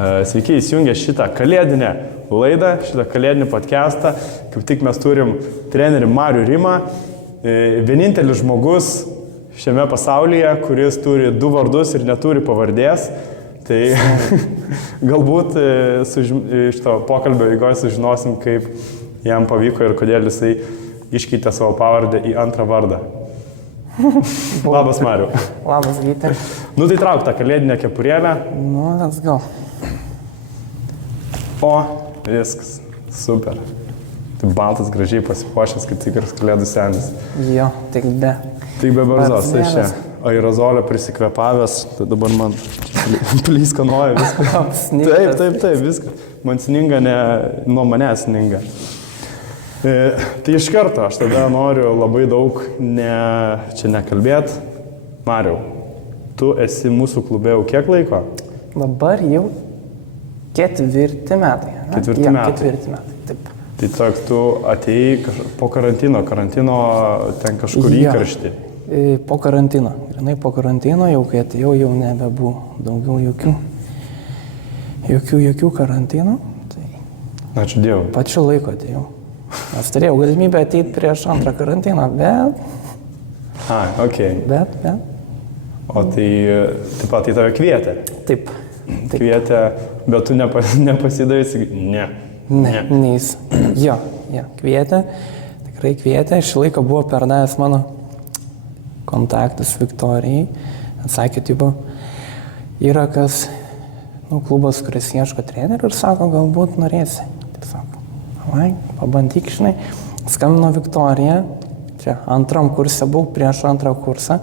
Sveiki įsijungę šitą kalėdinę laidą, šitą kalėdinį podcastą. Kaip tik mes turim trenerį Marių Rimą. Vienintelis žmogus šiame pasaulyje, kuris turi 2 vardus ir neturi pavardės. Tai galbūt iš to pokalbio eigoje sužinosim, kaip jam pavyko ir kodėl jisai iškeitė savo pavardę į antrą vardą. Labas, Mariu. Labas, Gytė. Nu tai trauk tą kalėdinę kepurėlę. Nu, let's go. O, viskas. Super. Tai baltas gražiai pasipuošęs, kaip tikras kalėdų senis. Jo, tik be. Tik be barzos. Tai čia aerozolio prisikvepavęs, tai dabar man plyska noja viskas. Taip, viskas. Man sninga, nuo manęs sninga. Tai iš karto aš tada noriu labai daug čia nekalbėti. Mariau, tu esi mūsų klube jau kiek laiko? Dabar jau 4 metai. 4 metai. 4 metai, taip. Tai toks, tu atėjai po karantino ten kažkur įkaršti. Po karantino. Grinai po karantino, jau kai atėjau, jau nebebuvo daugiau jokių karantinų. Tai Ačiū Dievui. pačiu laiku atėjau. Aš turėjau galimybę ateiti prieš antrą karantiną, bet. Bet. O tai taip pat tai tave kvietė? Taip. Kvietė, bet tu nepasidavai? Neis. Jo, kvietė. Tikrai kvietė. Šį laiką buvo perdavęs mano kontaktus Viktorijai. Atsakė, tipo, yra kas, klubas, kuris ieško trenerių ir sako, galbūt norėsi. Taip sako, pabandyk, žinai. Skambino Viktorija. Čia antram kurse buvau, prieš antrą kursą.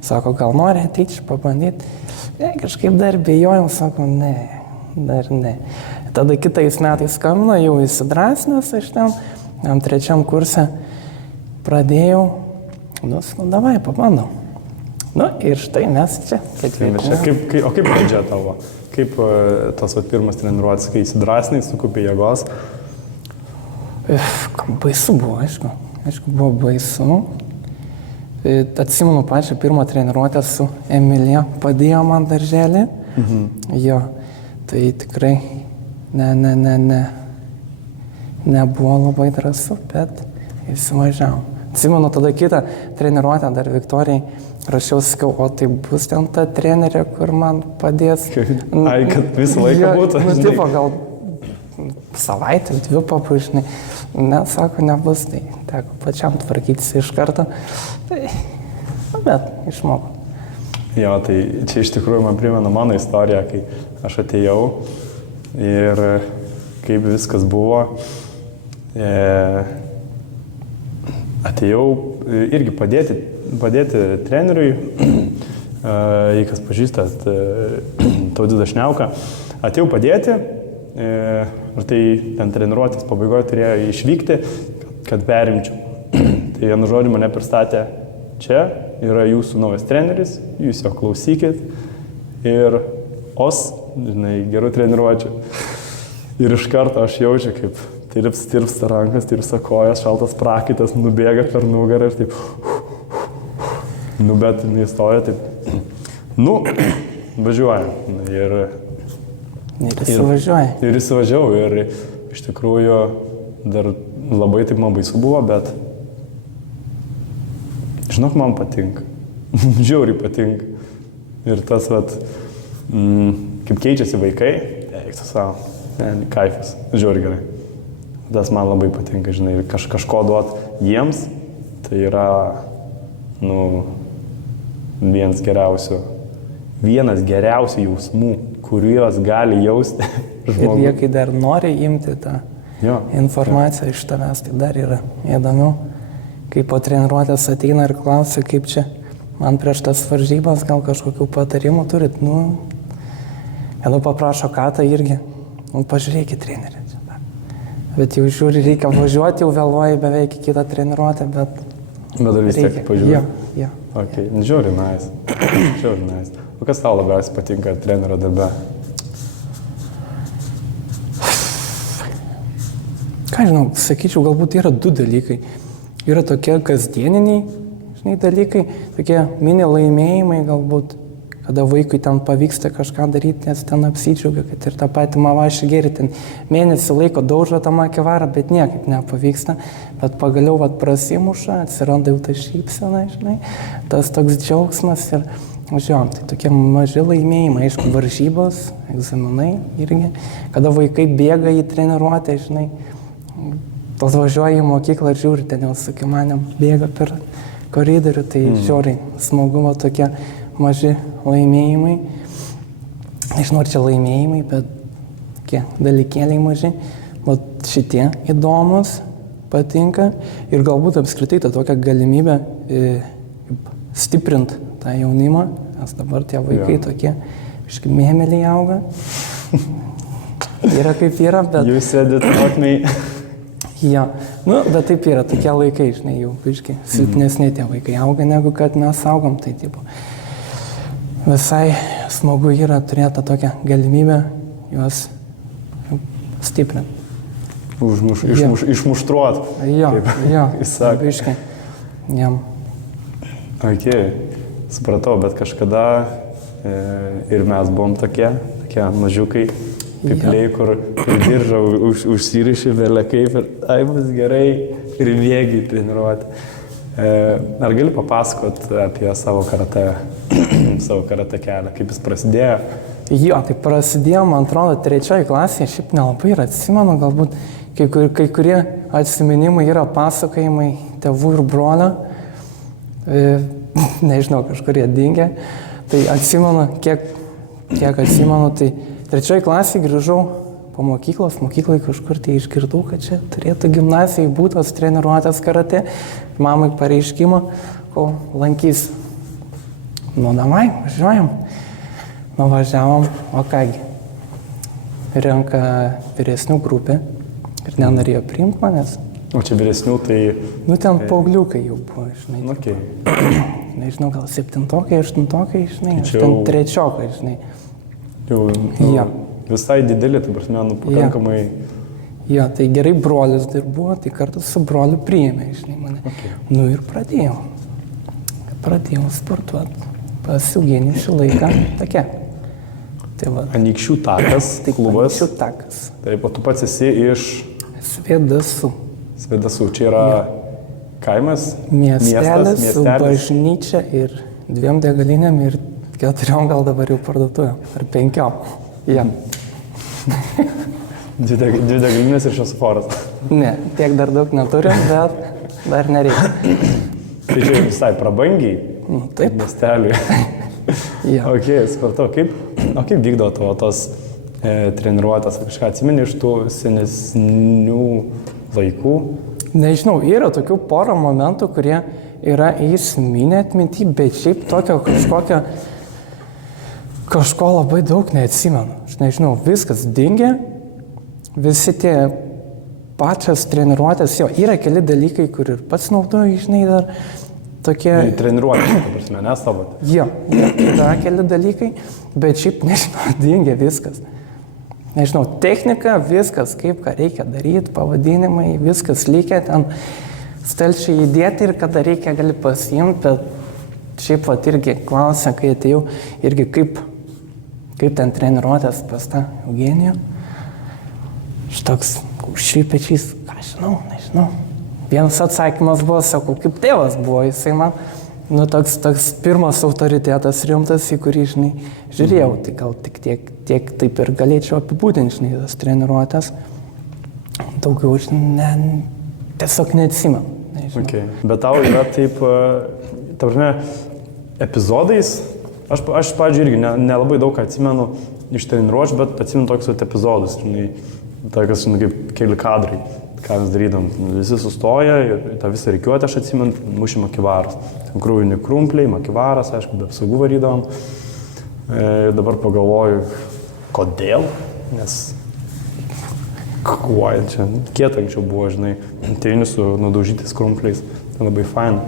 Sako, gal nori ateiti, pabandyti. Kažkaip dar bijojau, sako, dar ne. Tada kitais metais skambino, jau įsidrasnęs aš ten, 3 kurse pradėjau. Davai, pabandom. Ir štai mes čia. O kaip pradžia tavo? Kaip tas pirmas treniruotis, kai įsidrasnai, sukupė jėgos? Baisu buvo, aišku. Aišku, buvo baisu. Atsimenu pačią pirmą treniruotę su Emilija, padėjo man darželį. Jo, tai tikrai nebuvo labai drąsu, bet įsivažiavom. Atsimenu tada kitą treniruotę dar Viktorijai rašiau, sakiau, o tai bus ten ta trenerė, kur man padės. Kad visą laiką būtų. Tipo, gal savaitę, 2 papužinai. Ne, sako, nebus, tai teko pačiam tvarkytis iš karto. Tai, bet išmokau. Jo, tai čia iš tikrųjų man primena mano istoriją, kai aš atėjau ir kaip viskas buvo. Atėjau irgi padėti treneriui, jei kas pažįstat, Tautvydą Šniauką. Atėjau padėti. Ir tai ten treniruotės pabaigoje turėjo išvykti, kad perimčiau. Tai vienu žodžiu mane pristatė čia, yra jūsų naujas treneris, jūs jo klausykit ir gerų treniruočių. Ir iš karto aš jaučiu, kaip tirpsta rankas, tirpsta kojas, šaltas prakaitas, nubėga per nugarą ir taip. Bet neįstoja, taip. Važiuoja. Ir įsivažiavau ir iš tikrųjų dar labai taip man baisu buvo, bet žinok, man patinka. Žiauriai patinka. Ir tas, kaip keičiasi vaikai, eiktų savo, kaifas, žiauriai gerai. Tas man labai patinka, žinai, ir kažko duot jiems, tai yra, vienas geriausių jausmų, kuriuos gali jausti žmogus. Ir jie, kai dar nori imti tą informaciją iš tavęs, tai dar yra įdomiau. Kai po treniruotės ateina ir klausia, kaip čia man prieš tas varžybas, gal kažkokių patarimų turit, vienu paprašo katą irgi, pažiūrėkit trenerį. Bet jau žiūri, reikia važiuoti, jau vėluoji beveik į kitą treniruotę, bet dar vis tiek pažiūrė. Jo. Okay. Žiauriai nice. O kas tau labiausiai patinka trenerio darbe? Ką žinau, sakyčiau, galbūt yra 2 dalykai. Yra tokie kasdieniniai, dalykai, tokie mini laimėjimai galbūt, kada vaikui ten pavyksta kažką daryti, nes ten apsidžiaugia, kad ir tą patį mavašį geri, ten mėnesį laiko daužo tą makivarą, bet niekaip nepavyksta, bet pagaliau prasimuša, atsiranda jau ta šypsena, žinai, tas toks džiaugsmas ir važiuojam, tai tokie maži laimėjimai, aišku, varžybos, egzaminai irgi, kada vaikai bėga į treniruotę, žinai, tos važiuoja į mokyklą ir žiūri, ten jau su kimanėm bėga per koridorių, tai žiūri, smagumo tokie maži laimėjimai. Nežinau, ar čia laimėjimai, bet tokie dalykėliai maži. Bet šitie įdomus, patinka ir galbūt apskritai ta tokia galimybė stiprinti tą jaunimą, nes dabar tie vaikai tokie iškai mėmeliai auga. Yra kaip yra, bet... Jūs sėdit mokiniai. Jo, bet taip yra, tokie laikai, žinai, jau biškai silpnesni tie vaikai auga, negu kad mes augom, tai tipo. Visai smagu yra turėti tokią galimybę juos stiprinti. Išmuštruot. Jo, biškai. Jam. Ok, supratau, bet kažkada ir mes buvom tokie mažiukai, pipliai, kur diržą užsiriši vėlė kaip ir tai bus gerai ir bėgi treniruoti. Ar gali papasakot apie savo karatę kelią, kaip jis prasidėjo? Jo, tai prasidėjo, man atrodo, 3 klasėje, šiaip nelabai ir atsimenu, galbūt kai kurie atsiminimai yra pasakojimai tėvų ir brolio, nežinau, kažkurie dingė, tai atsimenu, kiek atsimenu, tai 3 klasėje grįžau po mokyklai kažkur tai išgirdau, kad čia turėtų gimnazijai būtos treniruotės karate, mamai pareiškimą, kol lankys. Nu, davai, važiuojam. Nuvažiavom, o kągi, renka vyresnių grupė ir nenorėjo priimti manęs. O čia vyresnių, tai... Nu, ten paaugliukai jau buvo, žinai. Okay. Nežinau, gal 7-okai, 8-okai, žinai, čia ten 3-okai, žinai. Jau visai didelį, tai prasme, pakankamai... Jo, tai gerai brolis dar buvo, tai kartu su broliu priėmė, žinai, mane. Okay. Nu ir pradėjau sportuoti. Pas Eugenijų Šilaiką, tokia. Tai va. Anykščių takas, klubas. Anykščių takas. Taip, o tu pats esi iš... Svedasų. Čia yra kaimas? Miestelis su bažnyčia ir 2 degalinėm ir 4 gal dabar jau parduotuvėm. Ar 5. Ja. 2 degalinės ir šviesoforas. Ne, tiek dar daug neturim, bet dar nereikia. Tai čia visai prabangiai. Taip. Miesteliui. Ja. Ok, supratau, kaip vykdavo tavo tos treniruotės, kažką atsimeni iš tų senesnių laikų? Nežinau, yra tokių porą momentų, kurie yra įsiminę atminty, bet šiaip tokio kažko labai daug neatsimenu. Aš nežinau, viskas dingė, visi tie pačios treniruotės, jo, yra keli dalykai, kur ir pats naudoju, žinai, dar tokie... Treniruotės, ta prasme, nesavo. Jo, yra keli dalykai, bet šiaip, nežinau, dingė viskas. Nežinau, technika, viskas, kaip ką reikia daryti, pavadinimai, viskas lygia, ten stalčiai įdėti ir kada reikia gali pasiimti, bet šiaip vat irgi klausia, kai atėjau, irgi kaip ten treniruotės pas tą Eugenijų. Šitoks užšripečiais, ką žinau, nežinau. Vienas atsakymas buvo, sakau, kaip tėvas buvo, jisai man, toks pirmas autoritetas rimtas, į kurį, žinai, žiūrėjau, tai gal tik tiek taip ir galėčiau apibūdinti, žinai, tas treniruotės. Daugiau, žinai, tiesiog neatsimenu. Okay. Bet tau yra taip, tavrame, epizodais, aš pavyzdžiui, irgi nelabai daug atsimenu iš treniruočių, bet atsimenu tokius epizodus, žinai, tokius, žinai, kaip keli kadrai, ką mes darydam. Visi sustoja ir tą visą reikiuotę, aš atsimenu, mušė makivaras. Krūvini krumpliai, makivaras, aišku, be apsaugų varydavom. Ir dabar pagalvoju, kodėl, nes čia kiet anksčiau buvo, žinai, teini su nudaužytais krumpliais, tai labai faina.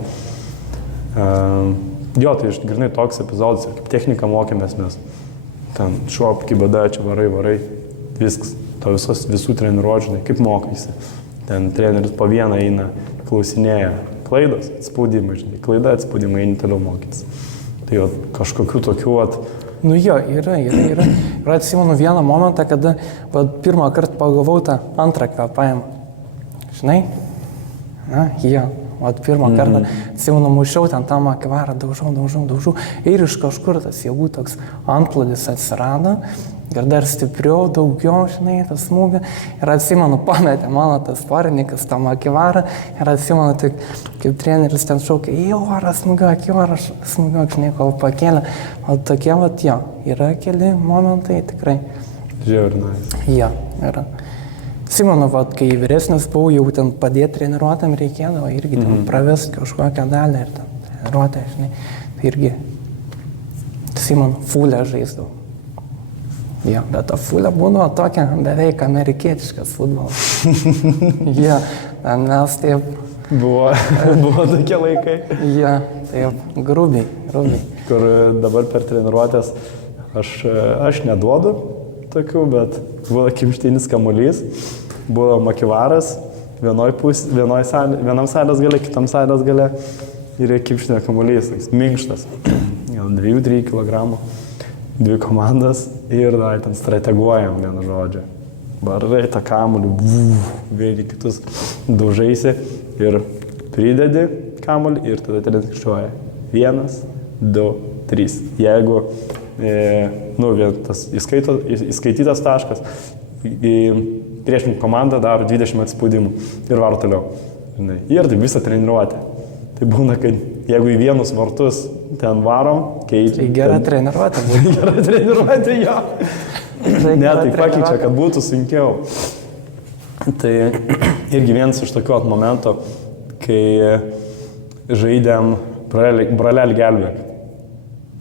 Jo, tai išgrinai toks epizodas, ir kaip techniką mokėmės mes, ten šuop, kibada, čia varai, viskas, to visų treniruočių, žinai, kaip mokaisi. Ten treneris po vieną eina, klausinėja klaidos, atspaudimai, žinai, klaida, atspaudimai, eini toliau mokytis. Tai vat, kažkokių tokių vat, Nu jo, yra. Ir atsimenu vieną momentą, kada pirmą kartą pagavau tą antrą kvėpavimą. Žinai? Na, jo. Pirmą kartą atsimenu, mušiau ten tą makivarą, daužau. Ir iš kažkur tas jėgų toks antplūdis atsirado. Ir dar stipriau, daugiau, žinai, tas smūgį. Ir atsimenu, pametė mano tas porininkas tą makivarą. Ir atsimenu, tik kaip treneris ten šaukė, į orą smūgiuok, žinai, kol pakėlė. O tokie, jo, yra keli momentai tikrai. Žiaurnai. Jo, yra. Atsimenu, kai vyresnis buvau, jau ten padėti treniruotėm reikėdavo, irgi ten pravesti kažkokią dalį ir ten treniruotę, žinai. Tai irgi, atsimenu, fulę žaisdavau. Jo, bet ta fulė būdavo tokia beveik amerikietiškas futbolas. Jo, mes taip... Buvo tokie laikai. Jo, taip, grubiai. Kur dabar per treniruotės aš neduodu tokių, bet buvo kimštinis kamuolys, buvo makivaras, vienam salės gale, kitam salės gale ir kimštinė kamuolys, minkštas, gal 2-3 kg. 2 komandas ir dar ten strateguojam, vienu žodžiu. Barai tą kamuolį, vieni kitus daužaisi ir pridedi kamuolį ir tada treneris skaičiuoja. 1, 2, 3. Jeigu tas įskaitytas taškas, priešininkų komanda daro 20 atspaudimų ir varo toliau. Ir tai visą treniruotę. Tai būna, kad jeigu į vienus vartus ten varom, keičia. Tai gera treniruotė būtų. Gera treniruotė, jo. Ne, tai pakeičia, kad būtų sunkiau. Tai irgi vienas iš tokių momentų, kai žaidėm bralelį gelbėk.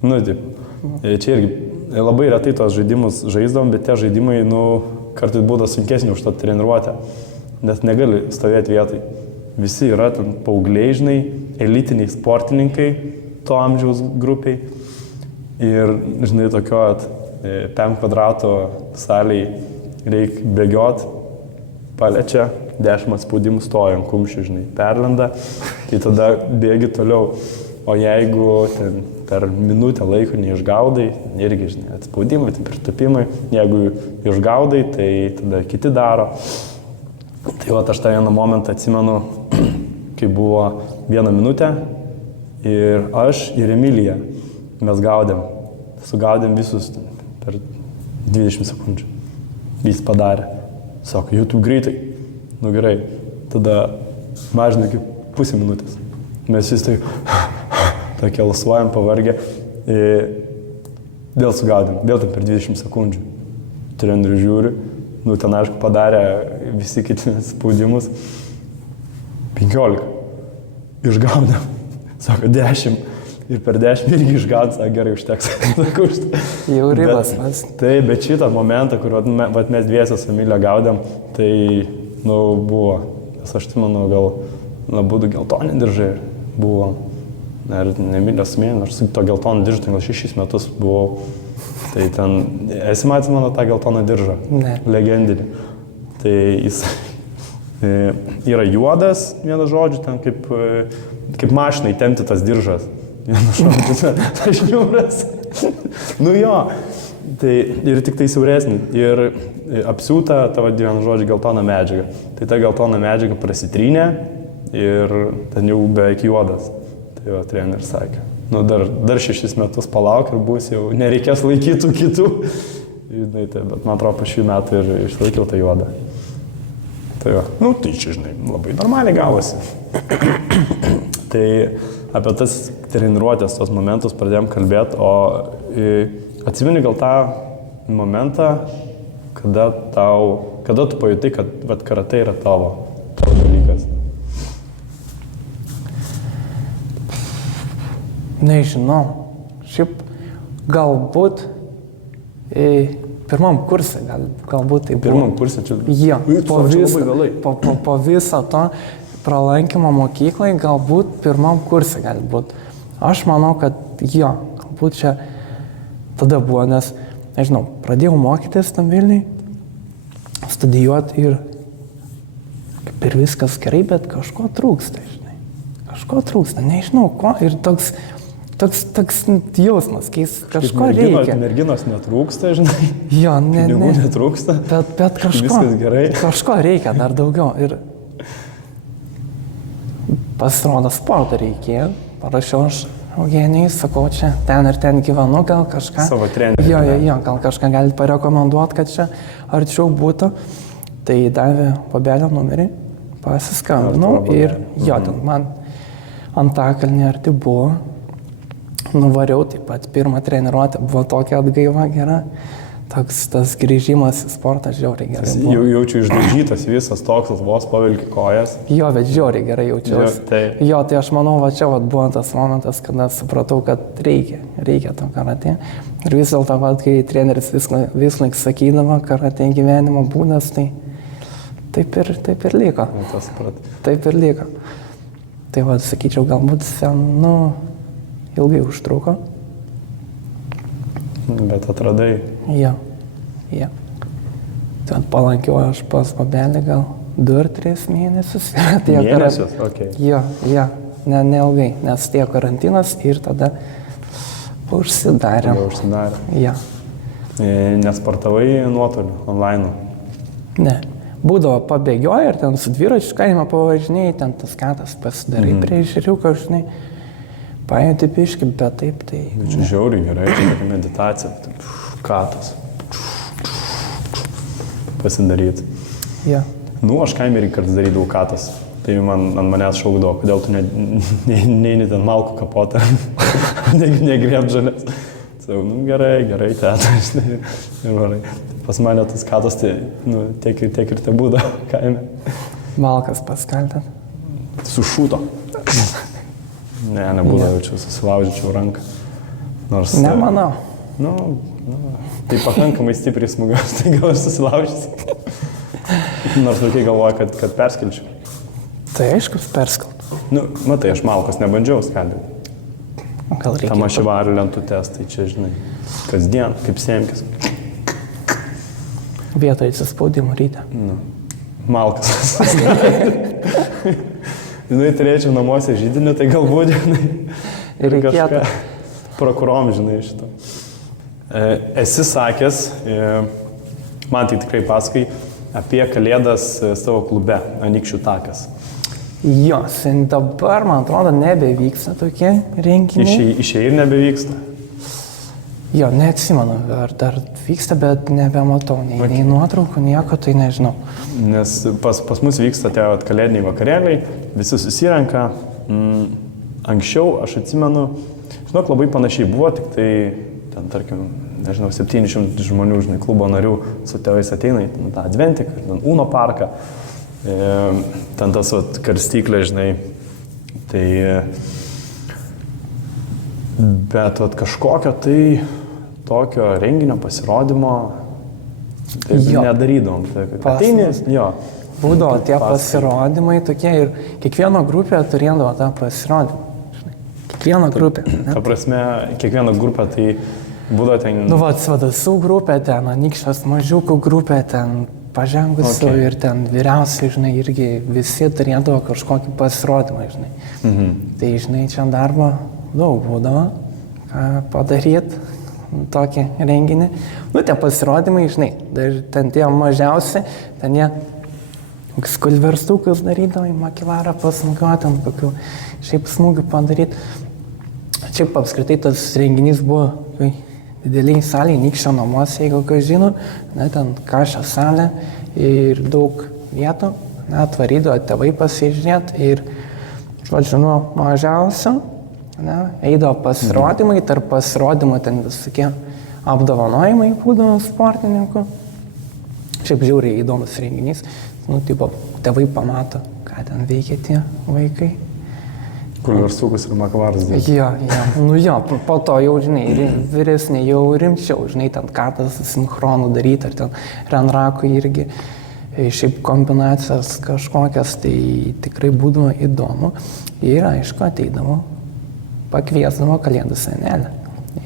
Nu, taip. Čia irgi labai retai tos žaidimus žaisdavom, bet tie žaidimai, kartais būdavo sunkesni už tą treniruotę. Nes negali stovėti vietai. Visi yra ten paaugliai, žinai, elitiniai sportininkai to amžiaus grupiai. Ir, žinai, tokio 5 kvadrato saliai reikia bėgiot, paliečia, 10 atspaudimų stoja ant kumščių, žinai, perlenda, tai tada bėgi toliau. O jeigu ten per minutę laiko neišgaudai, irgi, žinai, atspaudimai, tai pritupimai, jeigu išgaudai, tai tada kiti daro. Tai aš tą vieną momentą atsimenu, kai buvo 1 minutė ir aš ir Emilija mes sugaudėm visus per 20 sekundžių. Jis padarė. Sako, jau tu greitai. Nu gerai. Tada mažinai iki pusę minutės. Mes vis tai tokie lasuojam, pavargę. Vėl sugaudėm. Vėl ten per 20 sekundžių. Trenerių žiūri. Nu, ten, aišku, padarė visi kiti spaudimus. 15. Išgaudėm. Sako, 10. Ir per 10 irgi išgaudėm. Sako, gerai, užteks. Jau ribas. Taip, bet šitą momentą, kur mes dviese su Emilija gaudėm, tai, buvo. Nes aš tai manau, gal būtų geltonį diržai buvo. Ir Emilijos mėnų, aš to geltoną diržą, tai gal 6 metus buvau. Tai ten, esi matęs mano tą geltoną diržą? Ne. Legendinį. Tai jis yra juodas, vienu žodžiu, ten kaip mašinai tempti tas diržas. Vienu žodžiu, tas žiūras. Nu jo, tai ir tik tai siauresnį. Ir apsiūta tavo, vienu žodžiu, geltona medžiaga. Tai ta geltona medžiaga prasitrynė ir ten jau beveik juodas. Tai jo, treneris sakė. Dar 6 metus palauk ir bus jau, nereikės laikytų kitų. Žinai, tai, bet man atrodo, po šių metų ir išlaikiau tą juodą. Tai jo, tai čia, žinai, labai normaliai gavosi. Tai apie tas treniruotės, tos momentus pradėjom kalbėti, o atsimeni gal tą momentą, kada tu pajutai, kad karatė yra tavo dalykas? Nežinau. Šiaip galbūt pirmam kursė, galbūt tai buvo. Pirmam kursė čia? Jo, po viso to pralankimo mokyklai galbūt pirmam kursė gali būti. Aš manau, kad jo, galbūt čia tada buvo, nes, nežinau, pradėjau mokytis tam Vilniui, studijuoti ir kaip ir viskas gerai, bet kažko trūksta, žinai. Kažko trūksta, nežinau ko. Ir toks toks jausmas, kai kažko reikia. Merginos netrūksta, žinai. Jo, ne. Netrūksta. Bet kažko. Viskas gerai. Kažko reikia dar daugiau. Ir pasirodo sporto reikėjo. Parašiau aš Eugenijai, sakau, čia ten ir ten gyvenu, gal kažką. Savo trenerių. Jo, gal kažką galite parekomenduoti, kad čia arčiau būtų. Tai davė Pabelio numerį, pasiskambinau ir jo, ten man Antakalnį arti buvo. Nuvariau taip pat pirmą treniruotę, buvo tokia atgaiva gera. Toks tas grįžimas į sportą žiauriai gerai. Jaučiu išdažytas visas toks, vos pavilki kojas. Jo, bet žiauriai gerai jaučiausi. Jo, tai aš manau, va čia buvo tas momentas, kada supratau, kad reikia to karatė. Ir vis dėlto, kai treneris vis laik sakydavo, karatė gyvenimo būdas, tai taip ir liko. Taip ir liko. Tai va, sakyčiau, galbūt ilgai užtruko. Bet atradai. Jo. Ten palankiau aš pas Pabelį gal 2-3 mėnesius. Mėnesius, okei. Jo, neilgai, nes tie karantinas ir tada užsidarė. Jo. Nesportavai nuotoliu, online? Ne. Būdavo pabėgioja ir ten su dviračiu kaimą pavažinėjai, ten tas katas pasidarai prie išriuką, žinai. Paėti piški, bet taip tai... Čia žiauriai gerai, čia tokia meditacija, katas. Pasidaryti. Ja. Aš kaimį kartais darydavau katas. Tai man ant manęs šaukdavo, kodėl tu neini ten malkų kapotą, negrėb žalės. Sakau, gerai, teta. Pas mane tas katas, tai tiek ir te būdavo kaime. Malkas paskaltėt? Sušūto. Nebūdavo, čia susilaužyčiau ranką. Nors... Nemanau. Tai pakankamai stipriai smūgios, tai gal aš susilaužysiu. Nors vaikai galvoja, kad perskelčiau. Tai aišku, perskelt. Matai, aš malkos nebandžiau skaldyti. Gal reikia. Tam ašivarių lentutes, tai čia, žinai, kasdien, kaip semkis. Vietoje atsispaudimų ryte. Malkas. Žinai, turėčiau namuose žydinį, tai galbūt, žinai, ir kažką prokurom, žinai, šitą. Esi sakęs, man tai tikrai pasakai, apie kalėdas savo klube, Anykščių takas. Jo, dabar, man atrodo, nebevyksta tokie renginiai. Išėjai ir nebevyksta? Jo, neatsimenu, ar dar vyksta, bet nebematau, nei nuotraukų, nieko, tai nežinau. Nes pas mus vyksta tie kalėdiniai vakarėliai, visi susirenka. Anksčiau, aš atsimenu, žinok, labai panašiai buvo, tik tai ten, tarkim, nežinau, 700 žmonių, žinai, klubo narių su tėvais ateina į tą Adventiką, ten Uno parką, ten tas karstyklė, žinai, tai... Bet kažkokio tai tokio renginio pasirodymo taip nedarydavom. Ateinės, jo. Būdavo tie pasirodymai tokie ir kiekviena grupė turėdavo tą pasirodymą. Kiekviena grupė. Ta prasme, kiekviena grupė tai būdavo ten... Svadasų grupė, ten Anykščios mažiukų grupė, ten pažengusių ir ten vyriausiai, žinai, irgi visi turėdavo kažkokį pasirodymą, žinai. Tai, žinai, čia darbo daug būdavo, ką padaryti tokį renginį. Tie pasirodymai, žinai, ten tie mažiausi, ten jie skulverstukus darydavo, į makilarą pasmugiuoti, ten kokių šiaip smūgių padaryti. Šiaip apskritai tas renginys buvo dideliai salėje, Anykščio namuose, jeigu kas žino, ten kašia salė ir daug vietų, atvarydavo tėvai pasižiūrėti ir, žodžiu, nuo mažiausio, eidavo pasirodymai, tarp pasirodymų ten visokie apdovanojimai būdavo sportininkų. Šiaip žiauriai įdomus renginys. Tėvai pamato, ką ten veikia tie vaikai. Kulverstukus ir makvarus dėl. Jo, po to jau, žinai, vyresnė jau rimčiau, žinai, ten katas sinchronų daryti, ar ten renrakų irgi. Šiaip kombinacijas kažkokias, tai tikrai būdavo įdomu. Ir, aišku, ateidavo, pakviesdavo Kalėdų senelę.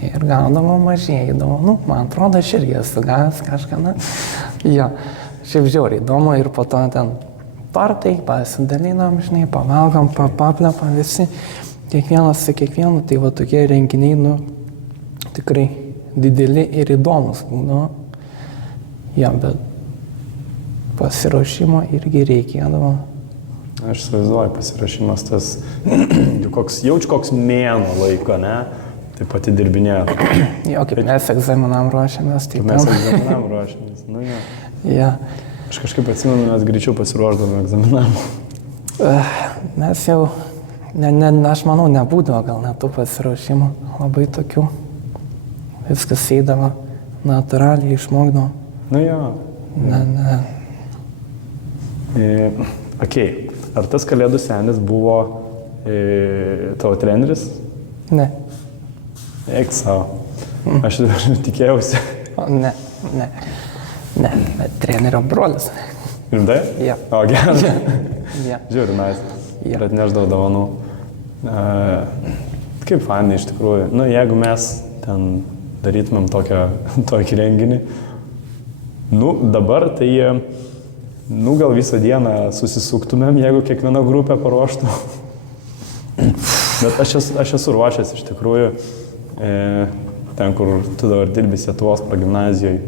Ir gaudavo mažėdavo. Man atrodo, aš irgi esu gavęs kažką. Jo, šiaip žiauriai įdomu ir po to ten tortai, pasidalinom, žinai, pavalgom, paplepam visi. kiekvienas su kiekvienu, tai va tokie renginiai, nu, tikrai dideli ir įdomus, nu, ja, bet pasiruošimo irgi reikėdavo. Aš įsivaizduoju, pasirašymas tas, jaučiu koks mėnuo laiko, ne? Taip pat įdirbinėjo. Jo, kaip mes egzaminam ruošiamės, tai mes egzaminam ruošiamės, nu jo. Ja. Aš kažkaip atsimenu, mes greičiau pasiruošdavome egzaminam. Mes jau, aš manau, nebūdavo gal net tų pasiruošimų, labai tokių. Viskas eidavo, natūraliai išmokdavo. Nu jo. Ne. Okei, ar tas Kalėdų senis buvo tavo treneris? Ne. Eik savo. Aš tikėjausi. Ne, bet trenerio brolis. Rimtai? Ja. O, geras. Ja. Žiūri, nice. Ja. Ir atneždavo dovanų. Kaip fainai iš tikrųjų. Nu, jeigu mes ten darytumėm tokį renginį, nu, dabar tai, nu, gal visą dieną susisuktumėm, jeigu kiekviena grupė paruoštų. Bet aš esu ruošęs iš tikrųjų. Ten, kur tu dabar dirbi Sietuvos progimnazijoje,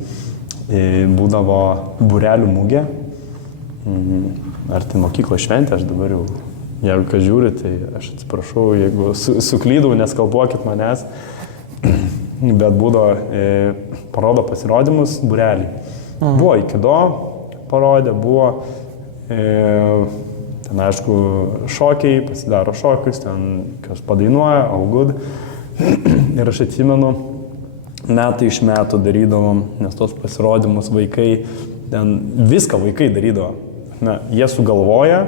būdavo būrelių mugė. Ar tai mokyklos šventė, aš dabar jau, jeigu ką žiūri, tai aš atsiprašau, jeigu suklydau, neskalbuokit manęs. Bet būdavo, parodo pasirodymus būrelį. Buvo Aikido parodė, buvo, ten aišku, šokiai, pasidaro šokius, ten kas padainuoja, all good. Ir aš atsimenu, metai iš metų darydavom, nes tos pasirodymus vaikai, ten viską vaikai darydavo. Na, jie sugalvoja,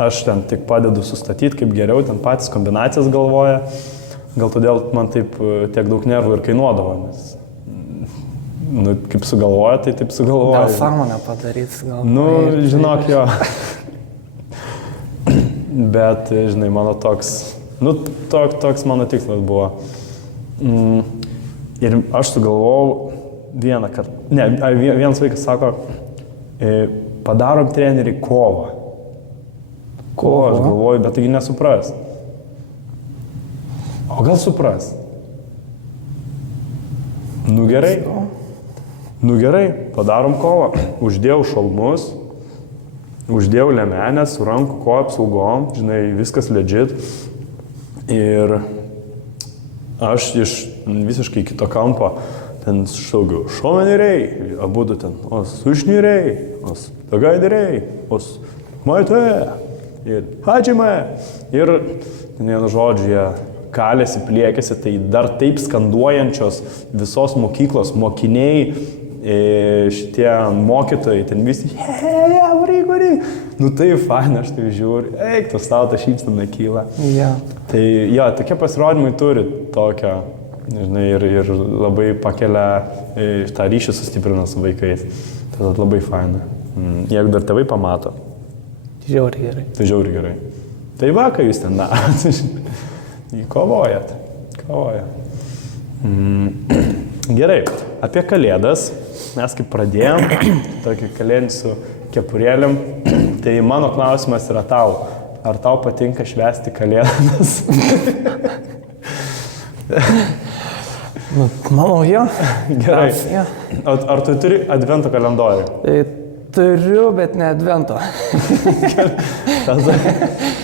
aš ten tik padedu sustatyti kaip geriau, ten patys kombinacijas galvoja. Gal todėl man taip tiek daug nervų ir kainuodavo, nes, nu, kaip sugalvoja, tai taip sugalvoja. Gal sąmonę padarys, gal. Nu, žinok, jo. Bet, žinai, mano toks mano tikslas buvo. Ir aš sugalvojau vieną kartą. Ne, vienas vaikas sako, padarom trenerį kovą. Kovą, aš galvoju, bet taigi nesupras. O gal supras? Nu gerai, padarom kovą. Uždėjau šalmus, uždėjau liemenės, su rankų kojų apsaugom, žinai, viskas legit. Ir aš iš visiškai kito kampo ten šaugiu šomeniriai, abudu ten, os sušniriai, os tagaidiriai, os maitė ir hadžime. Ir vienu žodžiu jie kalėsi, pliekėsi, tai dar taip skanduojančios visos mokyklos mokiniai, šitie mokytojai, ten visi, varyk. Nu tai faina, aš tai žiūriu, eik, tos tau ta šypsena kyla. Ja. Tai jo, tokie pasirodymai turi tokią, žinai, ir labai pakelia tą ryšį sustiprina su vaikais. Tai labai faina. Jeigu dar tėvai pamato. Žiauriai gerai. Tai žiauriai gerai. Tai va, kai jūs ten darot, kovojat. Gerai, apie Kalėdas. Mes kaip pradėjom, tokį kalėdinį su kepurėlėm, tai mano klausimas yra tau. Ar tau patinka švęsti Kalėdas? Manau, jo. Gerai. Ja. Ar tu turi advento kalendorių? Turiu, bet ne advento.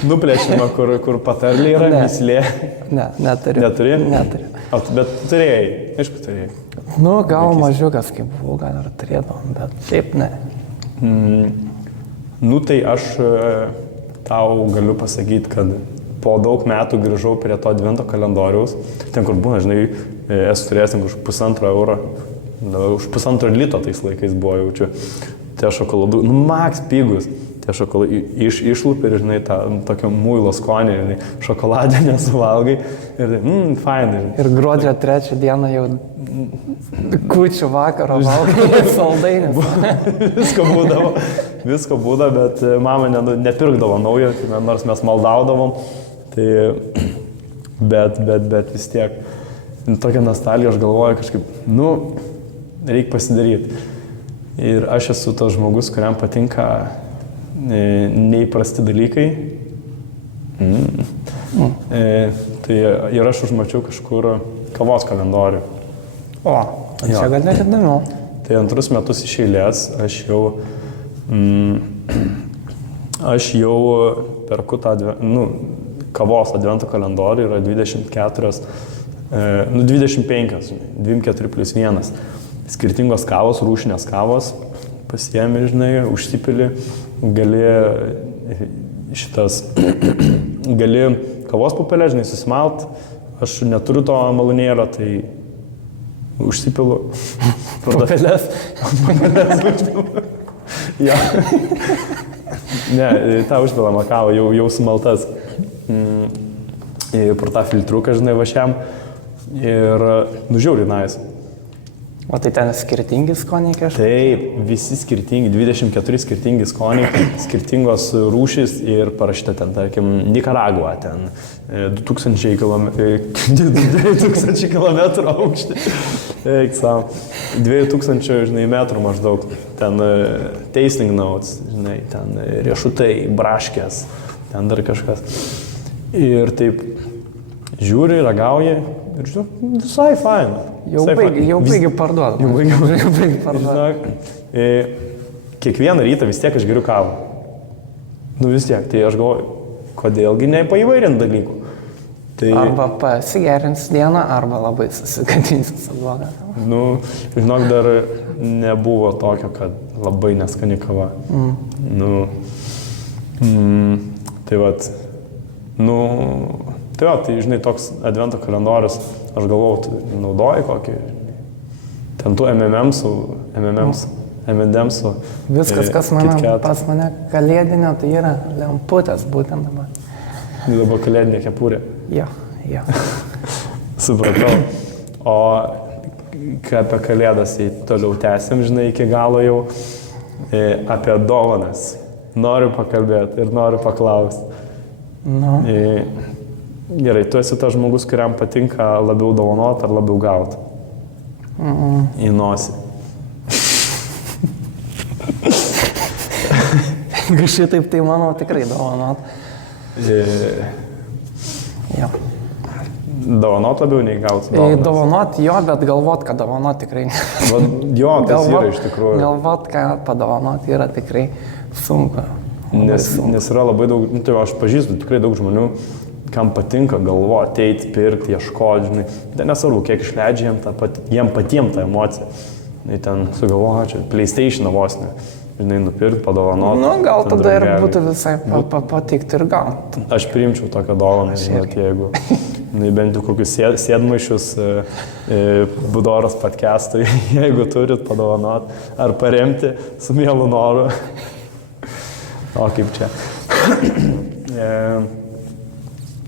Nuplėšimą, kur patarlė yra, mislė. Ne, neturiu. Neturi? Neturiu. Bet turėjai, aišku, turėjai. Nu, gal mažiukas kaip buvo, gal ir turėdavom, bet taip ne. Nu, tai aš tau galiu pasakyti, kad po daug metų grįžau prie to advento kalendoriaus. Ten, kur būna, žinai, esu turėjęs už €1,5. Už $1,5 lito tais laikais buvo, jaučiu. Tie šokoladų, nu, maks pigus. Tie šokoladai išlupi ir, žinai, tą tokio muilo skonį, žinai, šokoladę nesuvalgai. Ir tai, fainai. Ir gruodžio 3 dieną jau kūčių vakaro valgai saldainis. Visko būdavo, bet mama nepirkdavo naujo, nors mes maldaudavom. Tai, bet vis tiek, tokia nostalgija, aš galvoju kažkaip, nu, reikia pasidaryti. Ir aš esu tas žmogus, kuriam patinka neįprasti dalykai. Tai ir aš užmačiau kažkur kavos kalendorių. O, čia gal net įdomiau. Tai antrus metus iš eilės aš jau perku tą, kavos advento kalendorių, yra 24, 25, 24+1. Skirtingos kavos, rūšinės kavos, pasiemi, žinai, užsipili, gali kavos pupelę, žinai, susimalt, aš neturiu to malūnėlio, tai užsipilu. Pupelės. Pupelės užpilu. Ja. Ne, tą užpilama kava, jau sumaltas. Pro tą filtruką, žinai, vašiam. Ir žiauriai nice. O tai ten skirtingi skoniai kažkaip? Taip, visi skirtingi, 24 skirtingi skoniai, skirtingos rūšys ir parašyta ten, tarkim, Nikaragua, ten 2000 km aukštį, eik savo, 2000, žinai, metrų maždaug, ten tasting notes, žinai, ten riešutai, braškės, ten dar kažkas. Ir taip žiūri, ragauji ir žiūri, visai faina. Jau baigi parduoti. Jau baigi parduoti. Kiekvieną rytą vis tiek aš geriu kavą. Vis tiek, tai aš galvoju, kodėlgi nepaįvairint dalykų. Tai, arba pasigerins dieną, arba labai susigadinsi su bloga. Žinok, dar nebuvo tokio, kad labai neskani kava. Tai žinai, toks advento kalendorius, aš galvojau, tu naudoji kokį, ten tų M&M'sų. Viskas, kas pas mane kalėdinio, tai yra lemputės būtent dabar. Dabar kalėdinė kepurė. Jo. Supratau. O apie kalėdas, jei toliau tęsim, žinai, iki galo jau, apie dovanas. Noriu pakalbėti ir noriu paklausti. Gerai, tu esi tas žmogus, kuriam patinka labiau dovanoti ar labiau gauti? Į nosį. Šitaip tai manau tikrai dovanot. Jo. Dovanot labiau nei gauti? Dovanot jo, bet galvot, kad dovanot tikrai ne. Jo, tas yra iš tikrųjų. Galvot, ką padovanot yra tikrai sunku. Nes yra labai daug, tai aš pažįstu tikrai daug žmonių, kam patinka galvoti, eiti, pirkti, ieškoti, žinai. Tai nesvarbu, kiek išleidžia jiem patiems tą emociją. Ten sugalvoja, čia PlayStation vos ne. Žinai, nupirkti, padovanoti. Gal tada ir būtų visai patikti ir gauti. Aš priimčiau tokią dovaną, žinot, jeigu bent jau kokius sėdmaišius Budoros podcast'ui, jeigu turit padovanoti ar paremti su mielu noru. O kaip čia.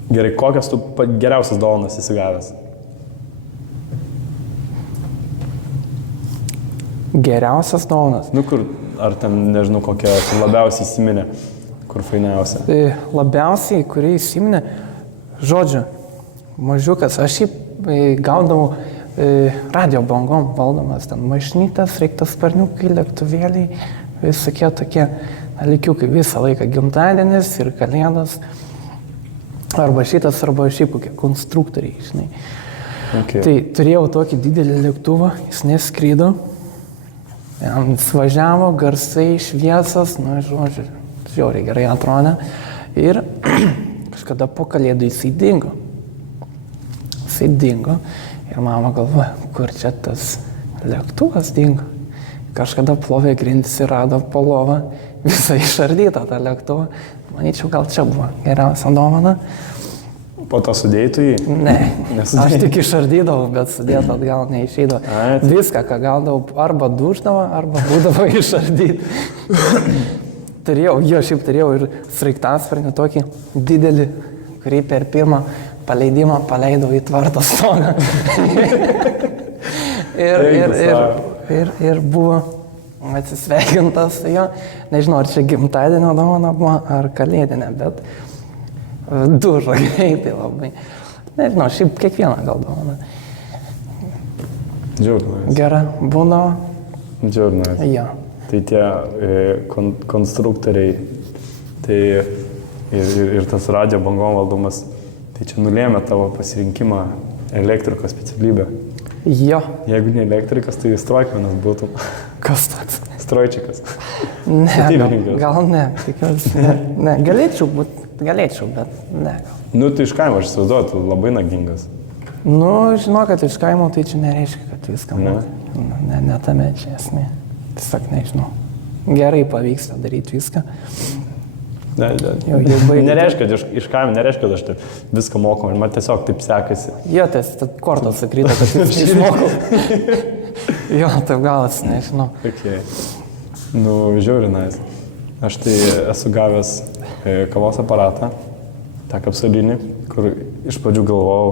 Gerai, kokias tu geriausias dovanas įsigavęs? Geriausias dovanas? Ar ten, nežinau, kokia labiausiai įsiminė, kur fainiausia? Labiausiai, kurie įsiminė, žodžiu, mažiukas, aš jį gaudavau radio bangom valdomas, ten mašinytas, reiktasparniukai, lėktuvėliai, visokie tokie dalykiukai, visą laiką gimtadienis ir kalėdas. Arba šitas, arba šiaip kokie konstruktoriai, žinai. Okay. Tai turėjau tokį didelį lėktuvą, jis neskrydo, jis važiavo, garsai, šviesas, žodžiu, žiauriai gerai atrodė. Ir kažkada po kalėdų jisai dingo. Ir mama galvoja, kur čia tas lėktuvas dingo. Kažkada plovė grindis ir rado po lovą visą išardytą tą lėktuvą. Manyčiau, gal čia buvo geriausia dovana. Po to sudėjai jį? Ne, aš tik išardydavau, bet sudėt atgal neišeidavo. Viską, ką gaudavau, arba duždavo, arba būdavo išardyti. Turėjau ir sraigtasparnį tokį didelį, kurį per pirmą paleidimą paleidau į tvarto stogą. ir buvo atsisveikintas su jo. Nežinau, ar čia gimtadienio dovana buvo, ar kalėdinė, bet dužo greitai labai. Nežinau, šiaip kiekvieną gal dovana. Džiaugiamės. Gera būdavo. Džiaugiamės. Jo. Tai tie konstruktoriai, tai ir tas radio bangom valdomas Tai čia nulėmė tavo pasirinkimą elektriko specialybę. Jo. Jeigu ne elektrikas, tai strojkmenas būtum. Kas toks? Strojčikas. Ne, Statybininkas. gal ne. Tikiuosi, ne. Galėčiau, bet ne. Nu, tai iš kaimo aš įsivaizduoju, tu labai nagingas. Nu, žinau, kad iš kaimo tai čia nereiškia, kad viską moki. Ne tame čia esmė. Tiesiog nežinau. Gerai pavyksta daryti viską. Jau nereiškia, kad iš kaimo nereiškia, kad aš taip viską mokau, man tiesiog taip sekasi. Jo, tai kortos sakryta, kad taip išmokau. Jo, taip galas, nežinau. Okay. Nu, žiauri nice. Aš tai esu gavęs kavos aparatą, tą kapsulinį, kur iš pradžių galvojau,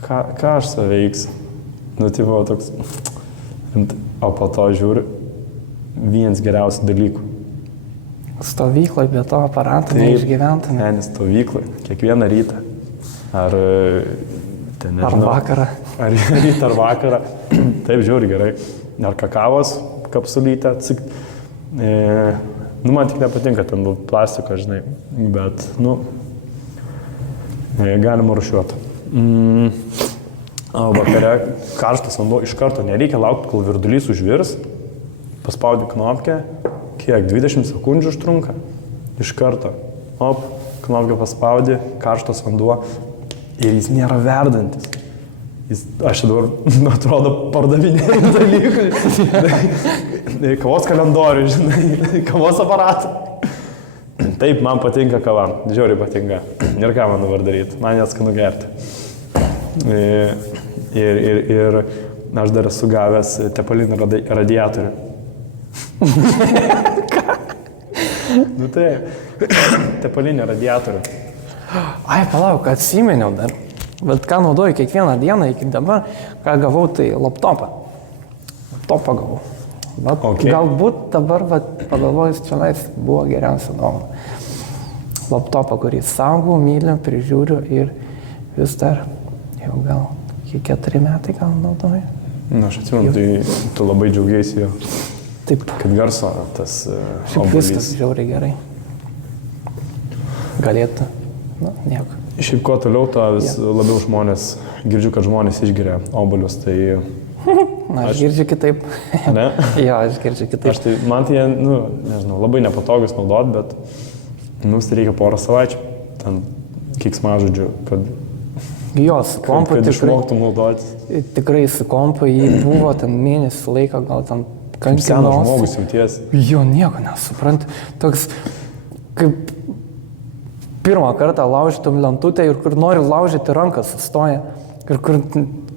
ką aš saveiks. Nu, tipo toks. O po to žiūriu, vienas geriausių dalykų. Stovyklai be to aparato neišgyventume. Ne, nes stovyklai, kiekvieną rytą. Ar ten nežinau. Ar vakarą. Ar rytą, ar vakarą. Taip, žiūri gerai. Ar kakavos kapsulytę. Nu, man tik nepatinka ten plastiko, žinai. Bet, nu, galima rūšiuoti. O vakare karštas vanduo iš karto. Nereikia laukti, kol virdulys užvirs. Paspaudi knopkę. Kiek? 20 sekundžių užtrunka. Iš karto. Op, knopkę paspaudi, karštas vanduo. Ir jis nėra verdantis. Aš dabar, atrodo, pardavinėjau dalykų. Kavos kalendorių, žinai, kavos aparatą. Taip, man patinka kava. Žiauriai patinka. Ir ką man dabar daryti? Man net skanu gerti. Ir aš dar esu gavęs tepalinį radiatorių. Nu tai, tepalinį radiatorių. Ai, palauk, atsimeniau dar. Bet ką naudoju kiekvieną dieną iki dabar, ką gavau, tai laptopą. Laptopą gavau. Bet okay. Galbūt dabar, pagalvojus, čia buvo geriausia dovana. Laptopą, kurį saugau, myliu, prižiūriu ir vis dar jau gal iki 4 metai gal naudoju. Na, aš atsimenu, tai tu labai džiaugiaisi jo. Taip. Kad garso tas šiaip viskas žiauriai gerai. Galėtų. Nu, nieko. Šiaip kuo toliau, to vis labiau žmonės, girdžiu, kad žmonės išgeria obuolius, tai... Na, aš girdžiu kitaip. Ne? Jo, aš girdžiu kitaip. Man tai, nu, nežinau, labai nepatogus naudot, bet, nu, tai reikia porą savaičių, ten keiksmažodžių, kad... Jo, su kompu kad išmoktum naudotis. Tikrai su kompu jį buvo ten mėnesį laiko, gal ten... Kaip senas žmogus jauties. Jo, nieko nesuprantu. Toks, kaip pirmą kartą laužytum lentutę ir kur nori laužyti ranką sustoja. Ir kur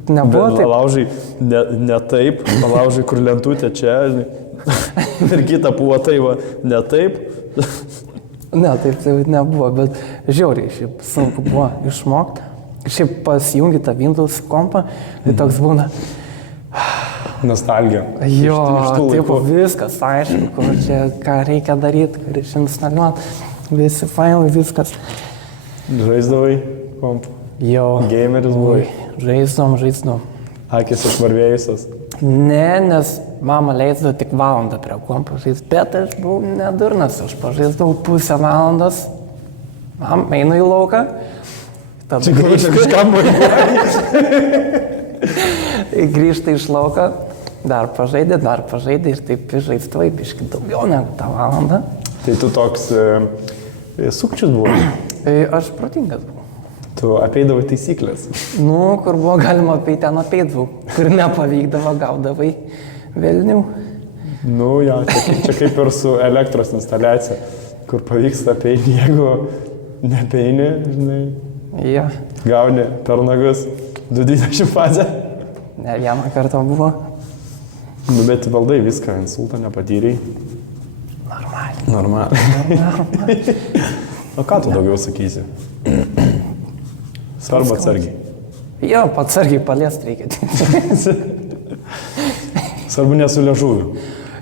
nebuvo taip. Laužai ne taip, laužai kur lentutė čia, ir kitą buvo tai va, ne taip. Ne, taip tai nebuvo, bet žiauriai šiaip sunku buvo išmokti. Šiaip pasijungi tą Windows kompą, tai toks būna... Nostalgija. Jo, taip viskas, aišku, kur čia ką reikia daryti, kur išinstaliuoti, visi failai, viskas. Žaisdavai komp? Jo. Gameris buvai? Žaisdom. Akis išvarvėjusios? Ne, nes mama leisdavo tik valandą prie kompo žaisti, bet aš buvau nedurnas, aš pažaisdavau pusę valandos, einu į lauką, tada grįžta iš lauką, dar pažaidė ir taip žaisdavai biškį daugiau negu tą valandą. Tai tu toks sukčius buvai? Aš protingas buvau. Tu apeidavai taisyklės? Nu, kur buvo galima apeiti, ten apeidavau. Kur nepavykdavo, gaudavai velnių. Nu, jo, čia kaip ir su elektros instaliacija, kur pavyksta apeiti, jeigu nepeini, žinai, ja. Gauni per nagus 220 fazę. Ne vieną kartą buvo. Nu, bet valdai viską, insultą nepatyrei. Normaliai. O ką tu daugiau sakysi? Svarbu atsargiai. Jo, atsargiai paliest reikia. Svarbu nesu liežuviu.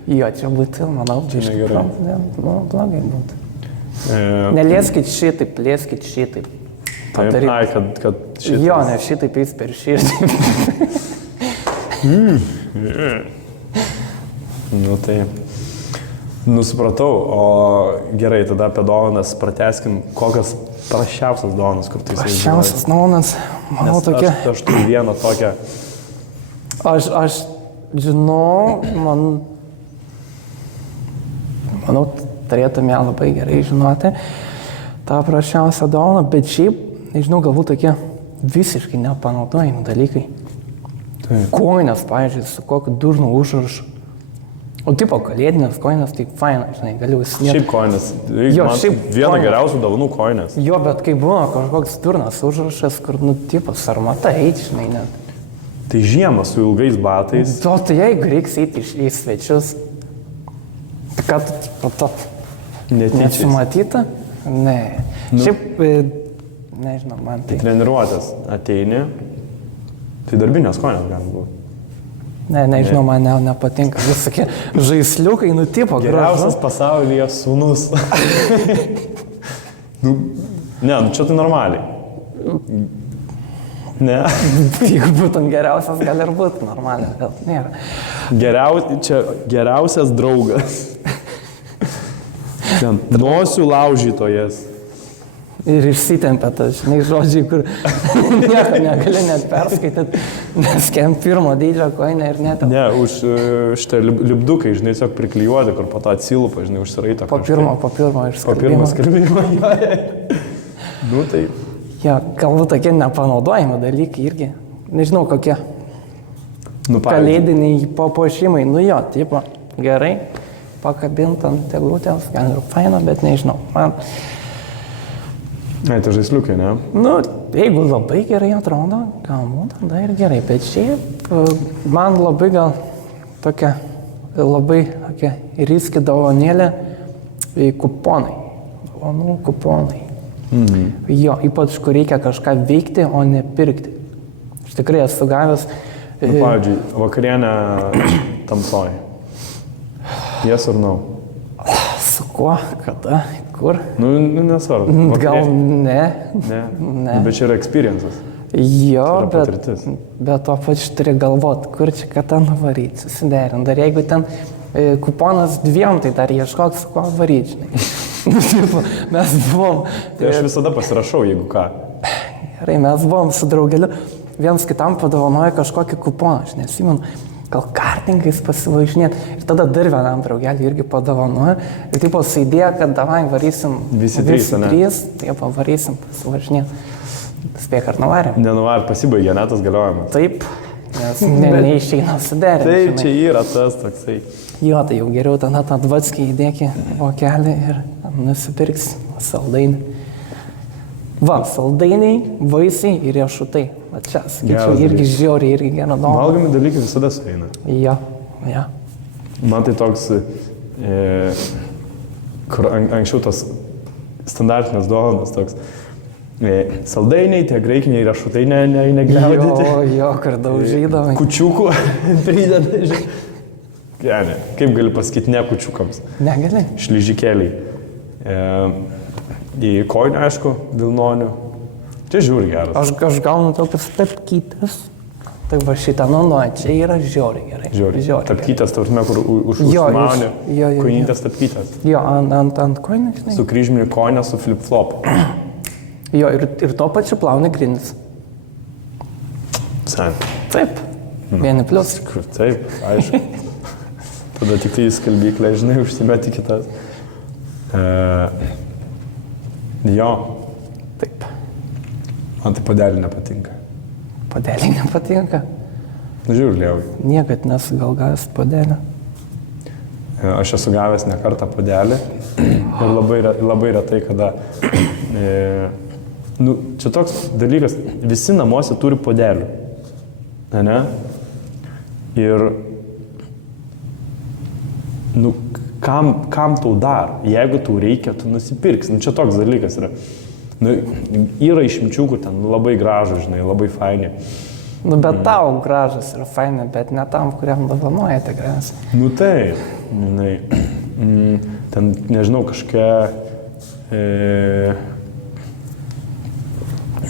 Jo, čia būtų, manau, čia negerai. Blogai būtų. Nelieskit šitaip, lieskit šitaip. Taip, ai, kad šitaip. Jo, ne šitaip eis per širdį. Nu tai. Nusipratau, o gerai, tada apie dovanas pratęskim, kokias prašiausias dovanas, kur tu įsivaizduoji. Prašiausias dovanas, manau, tokia. Aš turiu vieną tokią. Aš žinau, manau, turėtume labai gerai žinoti tą prašiausią dovaną, bet šiaip, nežinau, galbūt tokie visiškai nepanaudojami dalykai. Koinės, pavyzdžiui, su kokiu durnu užrašu. O tipo kalėdinės koinės, tai faina, žinai, galiu įsinėti. Šiaip koinės. Jo, Man šiaip viena koinės. geriausių dovanų koinės. Jo, bet kai būna kažkoks durnas užrašas, kur, tipo, sarmata eiti, žinai, net. Tai žiemą su ilgais batais. Tai jeigu reiks eiti į svečius, tai ką tu, tipo, to Netyčiais. nesimatyta? Ne. Šiaip, nežinau, man tai. Treniruotės ateini. Tai darbinės koinės gali būti. Nežinau, man nepatinka. Visokie žaisliukai, tipo, Geriausias pasaulyje sūnus. Čia tai normaliai. Ne. Jeigu būtum geriausias, gal ir būtų normaliai, bet nėra. Geriausias draugas. Nosių laužytojas. Ir išsitempia tas, žinai, žodžiai, kur nieko negali net perskaityti, nes kem pirmo dydžio koinę ir net. Ne, už šitą lipdukai, žinai, tiesiog priklijuoti, kur po to atsilupa, žinai, užsiraito. Po pirmo išskalbimo. Po pirmo skalbimo. Tai. Ja, galbūt tokie nepanaudojami dalykai irgi. Nežinau, kokie. Kalėdiniai papuošimai. Jo, tipo, gerai, pakabint ant eglutės, gal ir faina, bet nežinau. Man... Tai žaisliukai, ne? Jeigu labai gerai atrodo, galbūt tada ir gerai, bet šiaip man labai gal tokia, labai tokia riski dovanėlė kuponai. Dovanų kuponai. Jo, ypač kur reikia kažką veikti, o ne pirkti. Aš tikrai esu gavęs. Pavyzdžiui, vakarienę tamsoj. Yes or no? Su kuo, kada, kur? Nesvarbu. Gal ne. Ne. Bet čia yra experiences. Jo, patirtis. Bet to pačiu turi galvot, kur čia ką ten varyti, susiderint. Dar jeigu ten kuponas 2, tai dar ieškok su kuo varyti, žinai. Mes buvom... Tai aš visada pasirašau, jeigu ką. Gerai, mes buvom su draugeliu, viens kitam padovanojo kažkokį kuponą, aš nesimenu, gal kartingais pasivažinėt. Ir tada dar vienam draugeliui irgi padovanojo. Ir taip įdėjo, kad davai varysim visi trys, taip varysim pasivažinėt. Spėk, ar nuvarėm? Nenuvarėm, pasibaigė netas galiojimas. Taip, nes neišeina suderinti. Taip, čia yra tas toksai. Jo, tai jau geriau tą dvatskį įdėki vokelį ir nusipirks saldainį. Va, saldainiai, vaisiai ir riešutai. Va čia, sakyčiau, irgi žiauriai, irgi gera dovana. Valgomi dalykai visada sueina. Jo. Man tai toks, kur anksčiau tos standartinės dovanos toks. Saldainiai, tie graikiniai riešutai negliaudyti. Jo, kur daužydavai. Kučiukų prideda, žinai. Ne, kaip gali pasakyti ne kučiukams? Negali. Šlyžikėliai. Į koinę, aišku, vilnonių. Čia žiūri geras. Aš gaunu tokius tapkytas. Tai va šitą čia yra žiauriai gerai. Žiauriai. Tapkytas, taursime, kur užmauni. Koinytės tapkytas. Jo, ant koinę, žinai. Su kryžminiu koinę, su flip-flop. Jo, ir to pačiu plauni grindis. Taip. Vieni plius. Taip, aišku. Tada tik tai į skalbyklę, žinai, užsimeti kitas. Jo. Taip. Man tai puodelį nepatinka. Puodelį nepatinka? Žiūrėjau, lievai. Niekad nesu gal gavęs puodelį. Aš esu gavęs ne kartą puodelį. Ir labai retai, kada... čia toks dalykas, visi namuose turi puodelių. Ne? Ir... kam tau dar? Jeigu tau reikia, tu nusipirksi. Čia toks dalykas yra. Yra išimčių, kur ten labai gražu, žinai, labai faini. Bet tau gražas yra faini, bet ne tam, kuriam dovanoja tikriausiai. Taip, žinai. Ten, nežinau, kažkokia...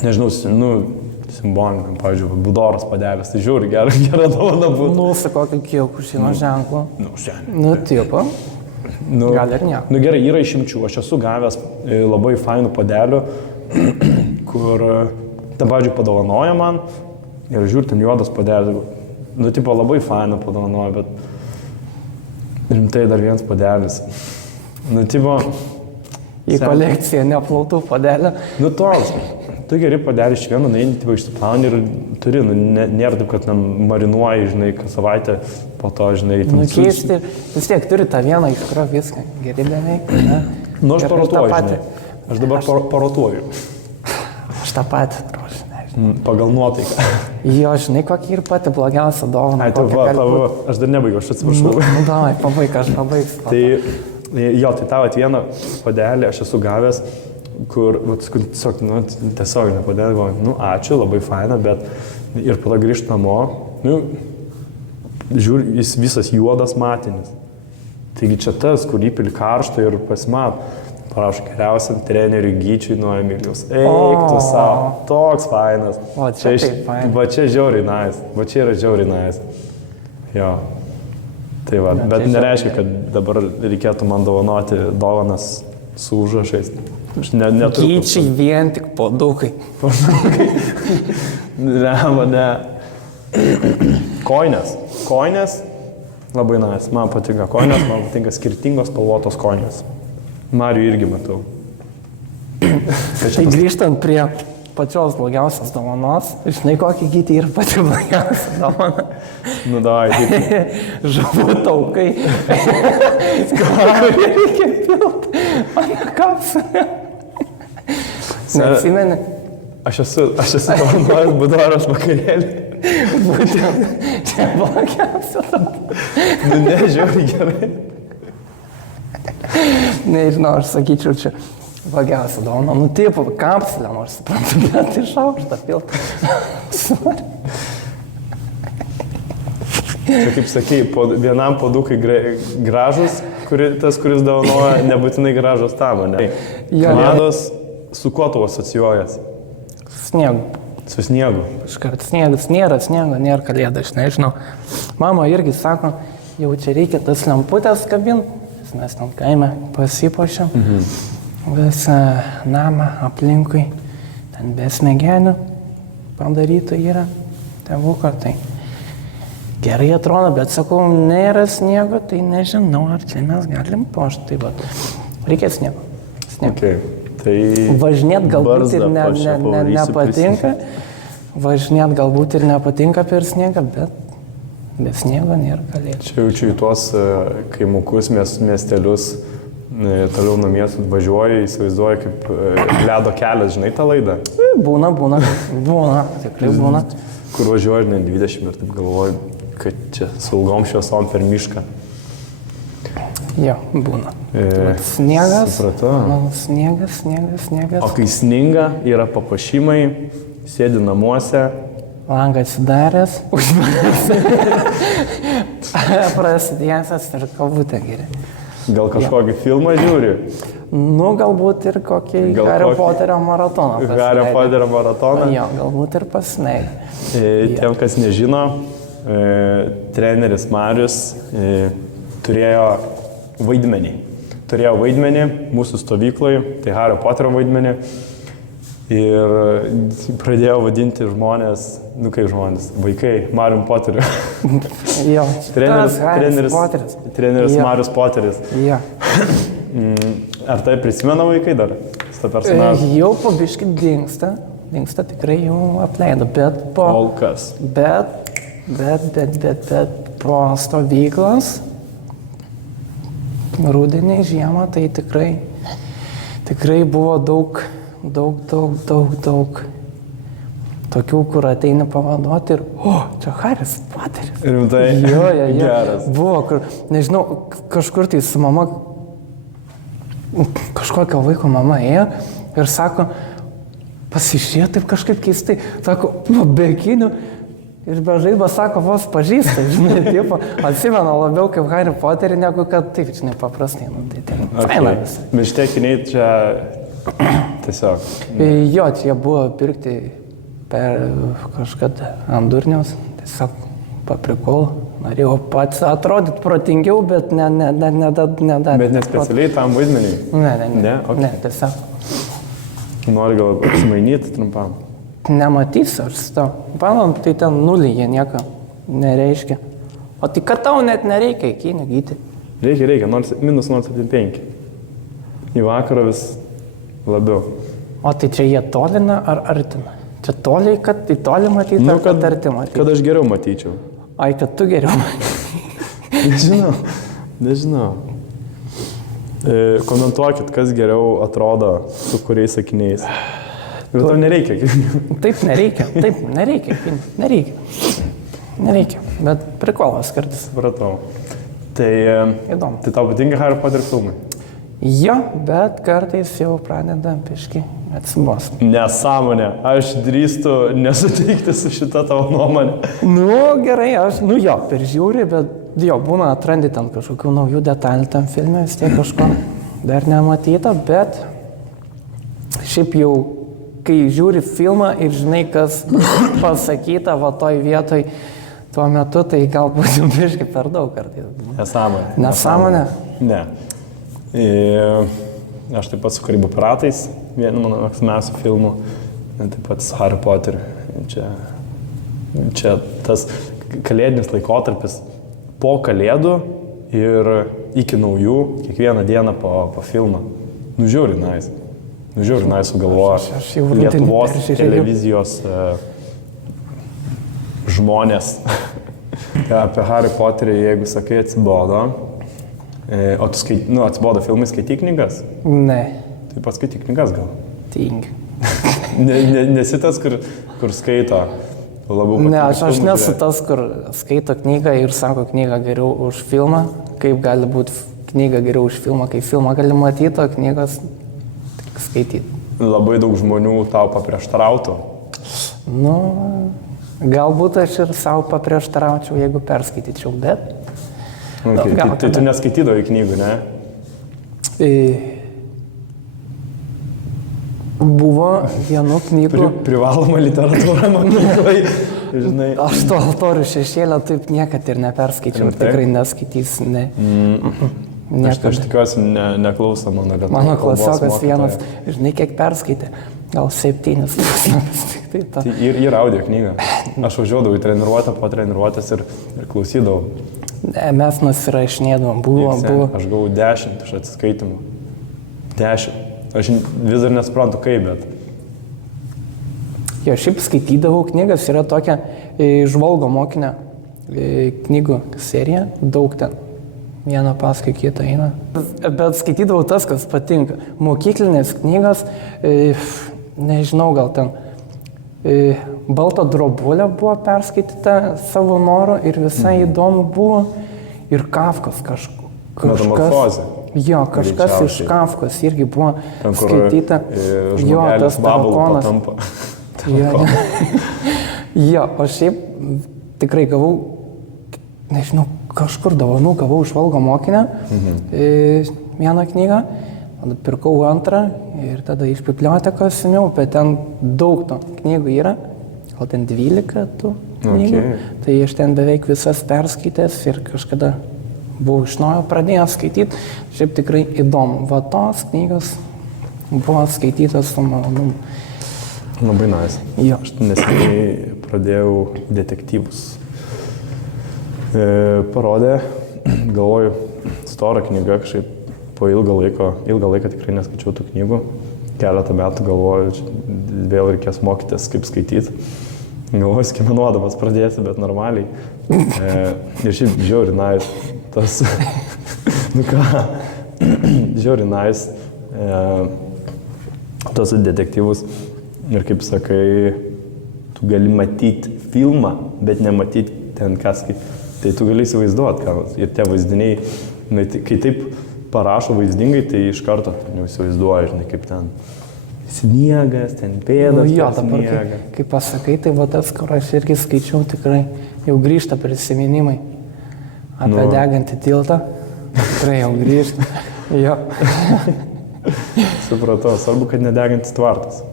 nežinau, simbolinė, pavyzdžiui, budoros padelis, tai žiūri, gera dovana būtų. Su kokį kiekų šeimą ženklą. Ženklą. Tipo. Gal ir ne. Nu gerai, yra išimčių. Aš esu gavęs labai fainų padelių, kur tą pavyzdžiui padovanoja man ir žiūrint, ten juodas padelis. Nu, tipo, labai fainą padovanoja, bet rimtai dar vienas padelis. Nu, tipo... Į kolekciją neplautų padelį. Nu, toks. Tu geri padelį iš vieno, nueini, tipo, išsiplauni ir turi, nu, nėra taip, kad marinuoji, žinai, kas savaitę, po to, žinai... Nu, keisti, vis tiek turi tą vieną, iš kurio viską geri beveik. Nu, aš parotuoju, žinai. Aš dabar parotuoju. Aš tą patį, nežinau. Pagal nuotaiką. Jo, žinai, kokia ir pati blogiausia dovana. Ai, aš dar nebaigiau, aš atsiprašau. Nu, davai, pabaig, aš pabaigsiu. Tai, jo, tai tavo vieną padelį aš esu gavęs, kur, tiesiog, nu, tiesiog nepadėlį, galvoju, nu, ačiū, labai faina, bet ir po to grįžt namo, nu, žiūri, jis visas juodas matinis. Taigi čia tas, kur įpili karštą ir pasimat, parašo geriausiam treneriui Gyčiui nuo Emilijos. Eik tu savo, toks fainas. O, čia taip fainas. Va čia žiauriai nice, va čia yra žiauriai nice. Jo. Tai va, bet nereiškia, kad dabar reikėtų man dovanoti dovanas su užrašais. Gyčiai vien tik podukai. Ne. Koinės. Labai nice. Man patinka koinės, man patinka skirtingos spalvotos koinės. Marių irgi matau. Tai grįžtant prie pačios blogiausios dovanos, žinai, kokį Gytį ir pati blogiausia dovana. Nu, davai, Gytį. Žuvų taukai. Kurį reikia pilti. Mane kapsulė. Neatsimeni? Aš esu dovanojęs Budoros vakarėlį. Būtent čia blogiausia dovana. Nu, nežiūrėjau gerai. Nežinau, aš sakyčiau, čia blogiausia dovana. Nu, taip, kapsulė, nors suprantu, bet iš aukštą piltą. Sorry. Čia kaip sakai, vienam podukai gražus, tas, kuris dovanoja, nebūtinai gražus tam, ne? Kalėdos su kuo tu asocijuojas? Sniegu. Su sniegu? Iškart sniegas, nėra sniego, nėra kalėda, aš nežinau. Mama irgi sako, jau čia reikia tas lemputės kabinti, mes ten kaime pasipuošiam. Visą namą aplinkui, ten be smegenių padaryta yra tėvuko, tai gerai atrodo, bet sakau, nėra sniego, tai nežinau, ar čia mes galim puošti, tai va, reikia sniego. Okay. Tai važinėt galbūt ir nepatinka, važinėt galbūt ir nepatinka per sniegą, bet be sniego nėra kalėdų. Čia jaučiu į tuos kaimukus, miestelius, toliau nuo miestų važiuoju, įsivaizduoju kaip ledo kelias, žinai tą laidą? Būna, tikrai būna. Kur važiuoju, žinai, 20 ir taip galvoju, kad čia saugom šviesom per mišką. Jo, būna. Sniegas. Supratau. Sniegas. O kai sninga, yra papuošimai, sėdi namuose. Langą atsidaręs, užmaręs. Prasidėjęs ir kavutę geri. Gal kažkokį filmą žiūri? Nu, galbūt ir kokį Hario Poterio maratoną. Hario Poterio maratoną? Jo, galbūt ir pasinaidė. Tiem, kas nežino, treneris Marius turėjo vaidmenį mūsų stovykloje, tai Hario Poterio vaidmenį. Ir pradėjo vadinti žmonės, nu kaip žmonės, vaikai, Marium Poteriu. Jo, treneris Marius Poteris. Jo. Ar tai prisimena vaikai dar? Jau po biškį dingsta tikrai jau apleido, bet po... Kol kas. Bet po stovyklos, rudenį, žiemą, tai tikrai buvo daug tokių, kur ateini pavaduoti ir, čia Haris Poteris. Rimtai? Jo. Geras. Buvo, kur, nežinau, kažkur tai su mama, kažkokio vaiko mama ėjo ir sako, pasižiūrėjo taip kažkaip keistai, sako, be akinių ir be žaibo, sako, vos pažįsta, žinai, tipo, atsimena labiau kaip Harry Potterį, negu kad taip, žinai, paprastai, nu, tai faina visai. Bet šitie akiniai čia tiesiog. Jo, čia buvo pirkti per kažkada ant durniaus, tiesiog paprikol. Norėjau pats atrodyti protingiau, bet nedarė. Bet nespecialiai tam vaidmeniui? Ne, Okay. ne, tiesiog. Nori gal apsimainyti trumpam? Nematysiu, aš su tau. Panom, tai ten nulį jie nieko nereiškia. O tai kad tau net nereikia iki negyti. Reikia, minus 0,75. Į vakarą vis labiau. O tai čia jie tolina ar artina? Čia toliai, kad į tolį matyti, ar kad arti matyti? Kad aš geriau matyčiau. Ai, kad tu geriau matyti. Nežinau. Komentuokit, kas geriau atrodo su kuriais sakiniais. Ir to nereikia. Taip, nereikia. Bet prikolas kartais. Supratau. Tai, įdomu. Tai tau patinka Harry Potter filmai? Jo, bet kartais jau pradeda piški atsibos. Nesąmonė. Aš drįstu nesutikti su šita tavo nuomonė. Nu, gerai, jo, peržiūri, bet jo, būna atrandi ten kažkokių naujų detalių tam filme, vis tiek kažko dar nematyta, bet šiaip jau, kai žiūri filmą ir žinai, kas pasakyta va toj vietoj tuo metu, tai galbūt jau biškai per daug kartais. Nesąmonė? Ne. Aš taip pat su Karibų piratais, vienu mano mėgstamiausių filmų, taip pat su Harry Potter. Čia tas kalėdinis laikotarpis po kalėdų ir iki naujų, kiekvieną dieną po filmą. Žiūri, nice sugalvoja Lietuvos televizijos žmonės. Apie Harry Potterį, jeigu sakai, atsibodo. O tu atsibodo filmai, skaityk knygas? Ne. Tai paskaityk knygas gal? Tingi. Nesi tas, kur skaito labiau patinka. Ne, aš nesu tas, kur skaito knygą ir sako knygą geriau už filmą. Kaip gali būti knyga geriau už filmą, kai filmą gali matyti, o knygas tik skaityti. Labai daug žmonių tau paprieštarautų? Nu, galbūt aš ir savo paprieštaraučiau, jeigu perskaityčiau, bet... Okay, tai tu neskaitydavai knygų, ne? Buvo vienu knygų... Privaloma literatūra mokykloje, žinai. Aš to altorių šešėlio taip niekad ir neperskaičiau, ir tikrai neskaitysiu, ne. Aš tikiuosi neklauso mano lietuvos. Mano klasiokas vienas, žinai, kiek perskaitė, gal 7 Tai ir audio knyga. Aš važiuodavau į treniruotę, po treniruotės ir klausydavau. Mes nusirašinėdavom, buvo. Aš gavau 10 iš atsiskaitimų. 10. Aš vis dar nesuprantu kaip, bet... Jo, šiaip skaitydavau knygas, yra tokia žvalgo mokinė knygų serija, daug ten. Vieną paskui kitą eina. Bet skaitydavau tas, kas patinka. Mokyklinės knygas, nežinau, gal ten Balta drobulė buvo perskaityta savo noru ir visai įdomu buvo. Ir Kafkos kažkas. Metamorfozė. Jo, kažkas iš Kafkos irgi buvo skaityta. Jo, tas tarakonas. Jo, o šiaip tikrai gavau, nežinau, kažkur dovanų gavau iš Valgo mokinę vieną knygą. Pirkau antrą ir tada iš bibliotekos seniau, bet ten daug to knygų yra, gal ten 12 tų knygų. Tai aš ten beveik visas perskaitęs ir kažkada buvau iš naujo pradėjęs skaityti. Šiaip tikrai įdomu. Va tos knygos buvo skaitytas su malonumu. Labai nice. Jo. Aš neseniai pradėjau detektyvus. Parodė, galvoju, stora knyga kažkaip. Po ilgą laiką tikrai neskaičiau tų knygų. Keletą metų galvoju, vėl reikės mokytis, kaip skaityti. Galvoju, skiemenuodamas pradėsiu, bet normaliai. Ir šiaip žiauri nice. Tas, žiauri nice. Tos detektyvus. Ir kaip sakai, tu gali matyti filmą, bet nematyti ten kas kaip. Tai tu gali įsivaizduoti, ką. Ir tie vaizdiniai, kai taip parašo vaizdingai, tai iš karto jau įsivaizduoju, žinai, kaip ten sniegas, ten pėdas, jo, dabar, kai pasakai, tai va tas, kur aš irgi skaičiau, tikrai jau grįžta prisiminimai apie degantį tiltą. Tikrai jau grįžta. Jo. Supratau, svarbu, kad nedegantis tvartas.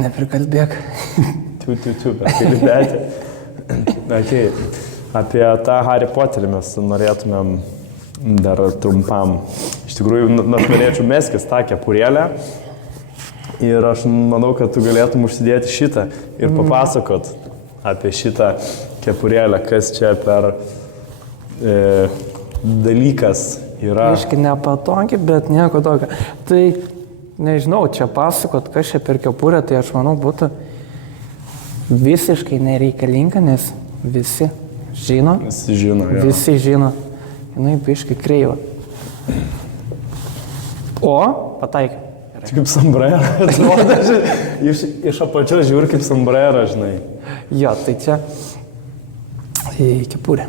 Neprikalbėk. Bet kalbėti. Okay. Apie tą Harry Potterį mes norėtumėm dar trumpam. Iš tikrųjų, aš norėčiau meskis tą kepurėlę ir aš manau, kad tu galėtum užsidėti šitą ir papasakot apie šitą kepurėlę, kas čia per dalykas yra. Aiškiai nepatogi, bet nieko tokio. Tai nežinau, čia pasakot, kas čia per kepurę, tai aš manau būtų visiškai nereikalinga, nes visi žino. Visi žino, jo. Visi žino. Jinai biškai kreiva. O, pataikė. Kaip sombrero. Iš apačios žiūri kaip sombrero, žinai. Jo, tai čia kepurė.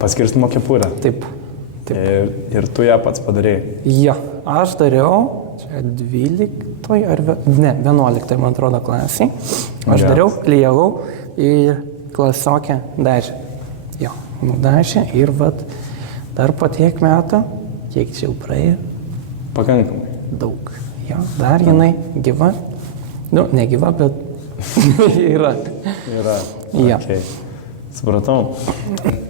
Paskirstimo kepurė. Taip. Ir tu ją pats padarėjai. Jo, aš dariau, čia 12 ar 11, man atrodo, klasiai. Aš dariau, klijavau ir klasiokę dažė. Jo, nudažė ir vat dar po tiek metų, kiek čia jau praėjo. Pakankamai. Daug. Jo, dar jinai gyva. Nu, negyva, bet yra. Yra. Ja. Okay. Supratau.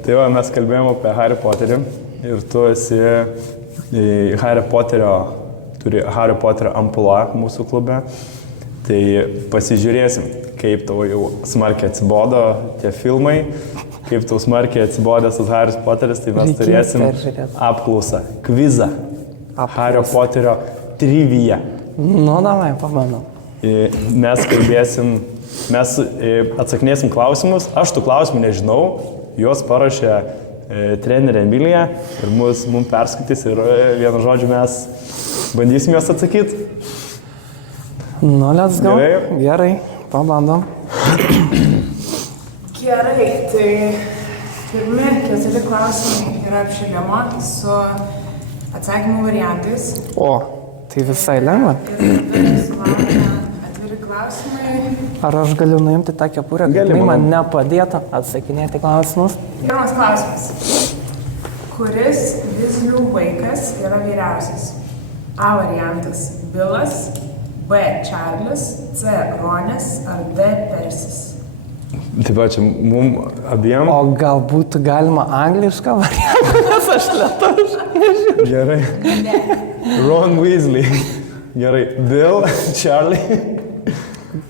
Tai va, mes kalbėjome apie Harry Potterį ir tu esi turi Harry Potterio amplua mūsų klube. Tai pasižiūrėsim, kaip tau jau smarkiai atsibodo tie filmai, kaip tau smarkiai atsibodęs tas Harry Potteris, tai mes turėsim apklausą, kvizą. Harry Potterio trivija. Nu, davai, pabandom. Mes kalbėsim, mes atsakinėsim klausimus, aš tų klausimų nežinau, juos parašė trenerė Emilija ir mums perskaitys ir vienu žodžiu mes bandysim juos atsakyti. Nu, let's go. Gerai, pabandom. Gerai, tai pirmi 4 klausimai yra apšilimo su atsakymų variantais. O, tai visai lengva. Ir tada sulaukia atviri klausimai. Ar aš galiu nuimti tą kepurę, kad Gali, jinai man manau. nepadėtų atsakinėti klausimus? Pirmas klausimas. Kuris Weasleyų vaikas yra vyriausias? A variantas Bilas, B Čarlis, C Ronis ar D Persis? Taip pat čia mums abiem. O gal būtų galima anglišką variantą, nes aš lietuviškai nežinau. Gerai. Ron Weasley. Gerai. Bill, Charlie.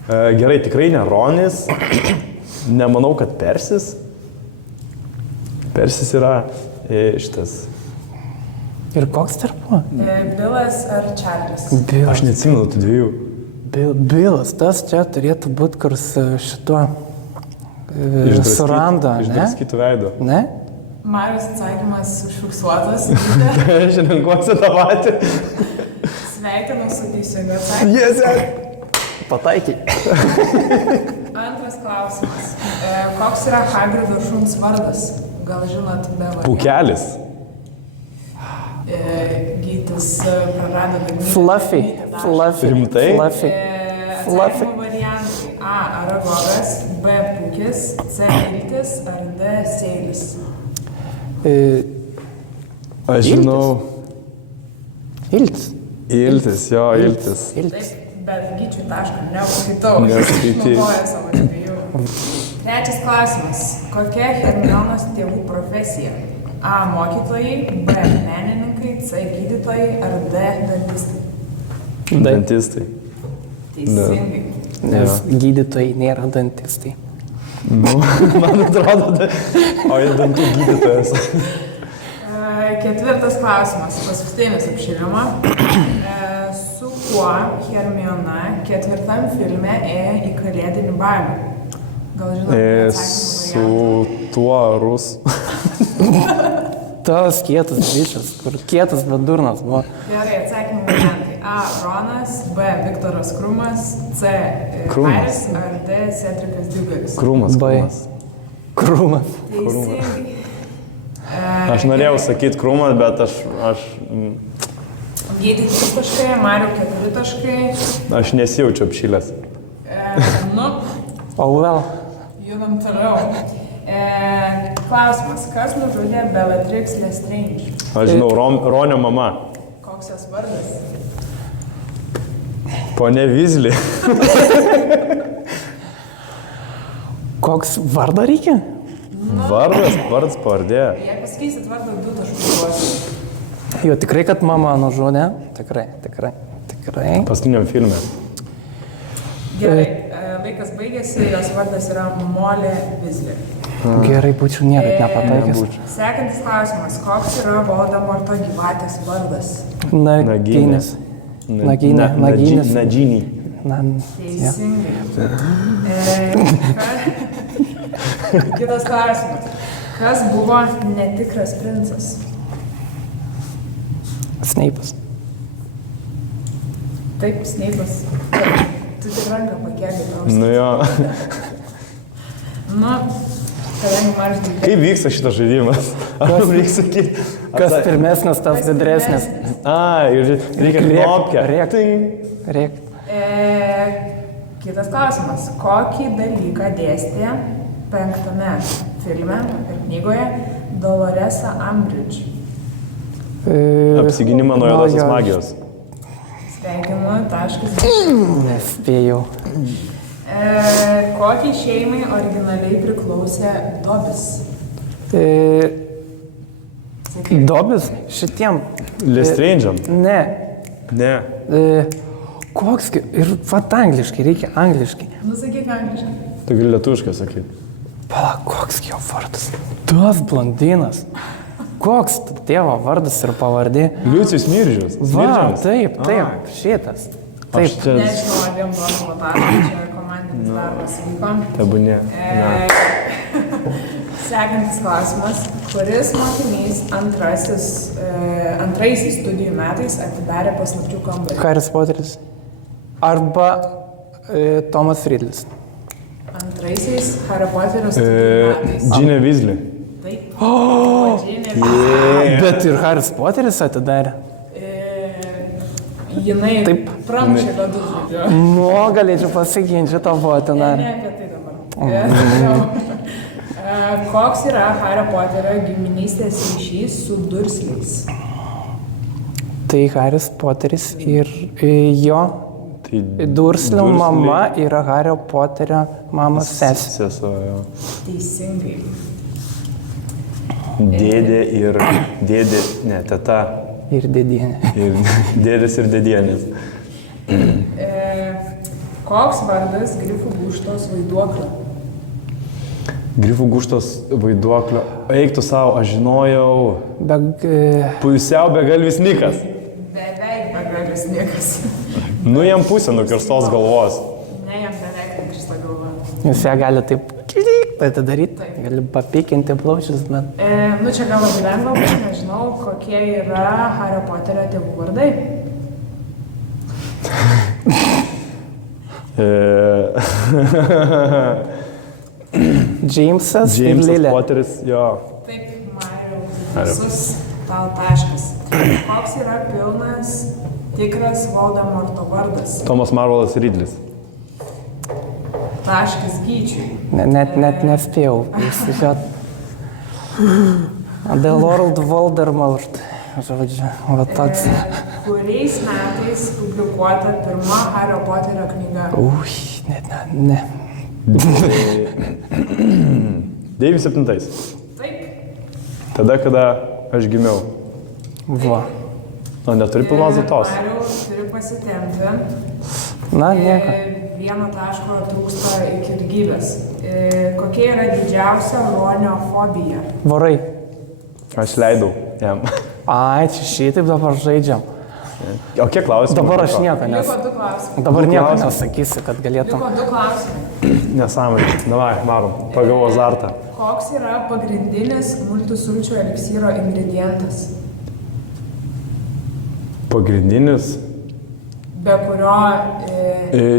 Gerai, tikrai ne Ronis. Nemanau, kad Persis. Persis yra šitas. Ir koks tarp buvo? Bilas ar Čarlis? Aš neatsimenu tų dviejų. Bilas, tas čia turėtų būti, kur su šituo suranda, ne? Išdraskytų veido. Ne? Marius atsakymas užfiksuotas. Aš renkuosi tą patį. Sveikinu su teisingu atsakymu. Yes. Pataikiai. Antras klausimas. Koks yra Hagrido šuns vardas? Gal žinot be variantų? Pūkelis. Gytis prarado galimybę. Fluffy. Rimtai? Fluffy. Atsakymų variantai. A. Aragogas, B. Pūkis, C. Iltis ar D. Seilis. Aš žinau. Iltis. Iltis, jo, Iltis. Iltis. Bet gyčių tašką nepaskaitau. Neskaitei. Išnaudoju savo dviejų. Trečias klausimas. Kokia Hermionos tėvų profesija? A. Mokytojai, B. Menininkai, C. Gydytojai ar D. Dantistai. Dantistai. Teisingai. Nes gydytojai nėra dantistai. Nu, man atrodo, o jis dantų gydytojas. Ketvirtas klausimas. Paskutinis apšilimo. Su kuo Hermiona ketvirtam filme ėjo į kalėdinį balių? Gal žinote atsakymų variantą? Su tuo Rus. Tas kietas bičias, kur kietas, bet durnas buvo. Gerai, atsakymų variantai. A. Ronas, B. Viktoras Krumas, C. Krumas. Haris ar D. Cedricas Diggoris. Krūmas. B. Krūmas. Teisingai. Aš norėjau sakyti krūmas, bet aš Gyti 3 taškai, Mariu 4 taškai. Aš nesijaučiu apšilęs. Nu, O vėl. judam toliau. Klausimas, kas nužudė Bellatrix Lestrange? Aš žinau, Ronio mama. Koks jos vardas? Ponia Weasley. Koks vardą reikia? Vardas pavardė. Jei pasakysit vardą, 2 taškus duosiu. Jo, tikrai, kad mama nužudė. Tikrai. Paskutiniam filme. Gerai, laikas baigėsi, jos vardas yra Molly Weasley. Gerai, būčiau niekad nepataikęs. Sekantis klausimas. Koks yra Voldemorto gyvatės vardas? Naginis. Naginis. Nadžinį. Teisingai. Kitas klausimas. Kas buvo netikras princas? Sneipas. Taip, Sneipas. Tu tik ranką pakėlė. Nu jo. Nu, kadangi maždai. Kaip vyksta šitas žaidimas? Ar reikia sakyti? Kas pirmesnis, tas didresnis. Ir reikia knopkę. Rėkt. Kitas klausimas. Kokį dalyką dėstė 5 filme ir knygoje Doloresa Umbridge? Apsiginimą nuo juodosios magijos. Sveikinu, taškas. Nespėjau. Kokiai šeimai originaliai priklausė Dobis? Dobis šitiem. Lestrange'am? Ne. Koks, ir vat angliškai, reikia angliškai. Nusakyk angliškai. Tu gali lietuviškai sakyti. Pala, koks jo vardas? Tas blondinas. Koks tėvo vardas ir pavardė? Liucijus Miržius. Va, taip, šitas. Taip. Nežinau, abiem duosim tašką, čia komandinis darbas vyko. Tebūnė. Sekantis klausimas. Kuris mokinys antraisiais studijų metais atidarė paslapčių kambarį? Haris Poteris. Arba Tomas Ridlis. Antraisiais Hario Poterio studijų metais. Ginny Weasley. Taip. Bet ir Haris Poteris atidarė. Jinai Taip. pramušė ledus, žodžiu. Nu, galėčiau pasiginti tą botiną. Ne apie tai dabar. Koks yra Hario Poterio giminystės ryšys su Dursleys? Tai Haris Poteris ir jo Durslio mama yra Hario Poterio mamos sesė. Teisingai. Teta. Ir dėdienė. Ir dėdės ir dėdienės. Koks vardas Grifų gūžtos vaiduoklio? Grifų gūžtos vaiduoklio. Eik tu savo, aš žinojau. Pusiau begalvis Nikas. Beveik begalvis Nikas. Nu jam pusę nukirstos galvos. Ne, jam beveik nukirsta galva. Jūs ją gali taip atidaryti, gali papikinti plaučius, bet... Nu čia gal labai lengva, bet nežinau, kokie yra Hario Poterio tėvų vardai. Džeimsas ir Lilė. Poteris, jo. Taip, Mariau, visus tau taškas. Koks yra pilnas tikras Voldemorto vardas? Tomas Marvelas Ridlis. Taškas Gyčiui. Net nespėjau įsižiūrėti. The Lord Voldemort. Žodžiu, va toks. Kuriais metais publikuota pirma Hario Poterio knyga? Ne. 97. Taip. Tada, kada aš gimiau. Va. O neturi pilnos datos. Mariau, turi pasitemti. Na, nieko. 1 taško trūksta iki lygybės. Kokia yra didžiausia Ronio fobija? Vorai. Aš leidau jam. Ai, čia šitaip dabar žaidžiam. O kiek klausimų? Dabar aš nieko Liko 2 klausimai. Dabar nieko nesakysiu, kad galėtum. Liko 2 klausimai. Nesąmonė. Davai, varom. Pagal azartą. Koks yra pagrindinis multisulčių eliksyro ingredientas? Pagrindinis? Be kurio...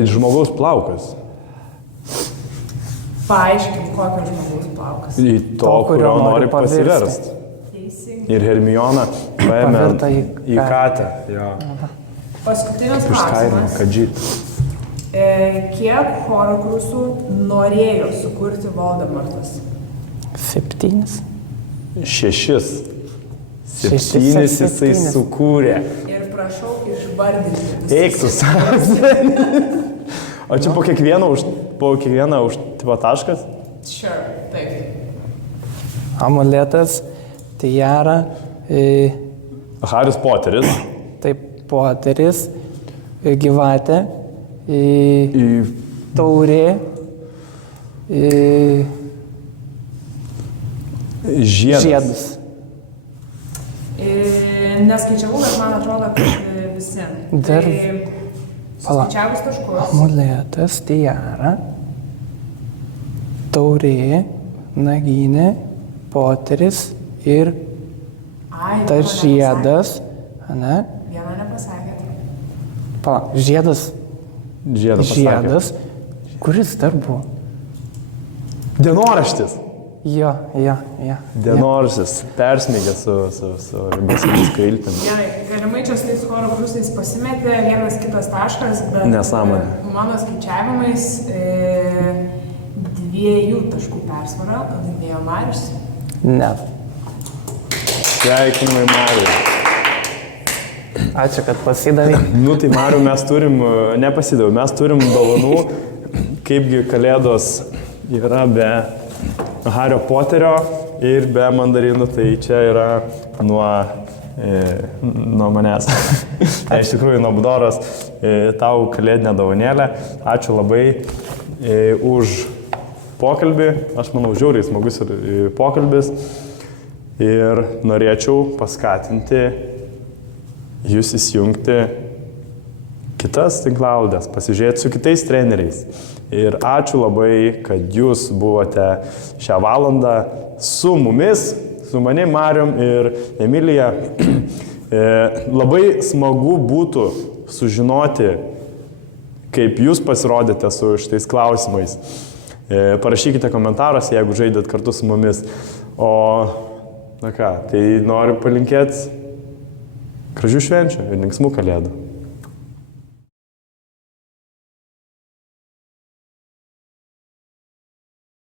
Žmogaus plaukas. Paaiškink, kokio žmogaus plaukas. Į to, kurio nori pasiverst. Teisingai. Ir Hermiona paėmė Pavirto į katę. Jo. Paskutinis Iškairino, klausimas. kadžyt. Kiek Horcruxų norėjo sukurti Voldemortas? 7. 6. 7 7. jisai sukūrė. Ir prašau išvardinti. Eik tu savas. O čia po kiekvieną už tipo taškas? Sure, taip. amuletas, tiara, Haris Poteris. taip Poteris, gyvatė, taurė, žiedas. Neskaičiavau, bet man atrodo, kad visi. Dar- Pala. Skaičiavus taškus. Amuletas, tiara, taurė, naginė, Poteris ir Ai, tas vieno žiedas. Ne? nepasakėt. Vieną nepasakėt. Pala, žiedas. Žiedas. Žiedas. Kuris dar buvo? Dienoraštis. Jo. Dienoraštis. Persmėgęs su basilis kailtim. Gerai, galimai čia su tais choro pliusais pasimetė vienas kitas taškas, bet Nesąmonė. Mano skaičiavimais 2 taškų persvarą laimėjo Marius. Ne. Sveikinimai, Mariu. Ačiū, kad pasidavai. Nu tai Mariu, mes turim, nepasidavau, mes turim dovanų, kaipgi kalėdos yra be Hario Poterio ir be mandarinų, tai čia yra nuo manęs. Tai iš tikrųjų nuo Budoros tau kalėdinę dovanėlę. Ačiū labai už pokalbį. Aš manau, žiauriai smagus ir pokalbis. Ir norėčiau paskatinti jūs įsijungti kitas tinklalaidės, pasižiūrėti su kitais treneriais. Ir ačiū labai, kad jūs buvote šią valandą su mumis, su manim Marium ir Emilija. Labai smagu būtų sužinoti, kaip jūs pasirodėte su šitais klausimais. Parašykite komentaruose, jeigu žaidėt kartu su mumis. O, na ką, tai noriu palinkėti gražių švenčių ir linksmų kalėdų.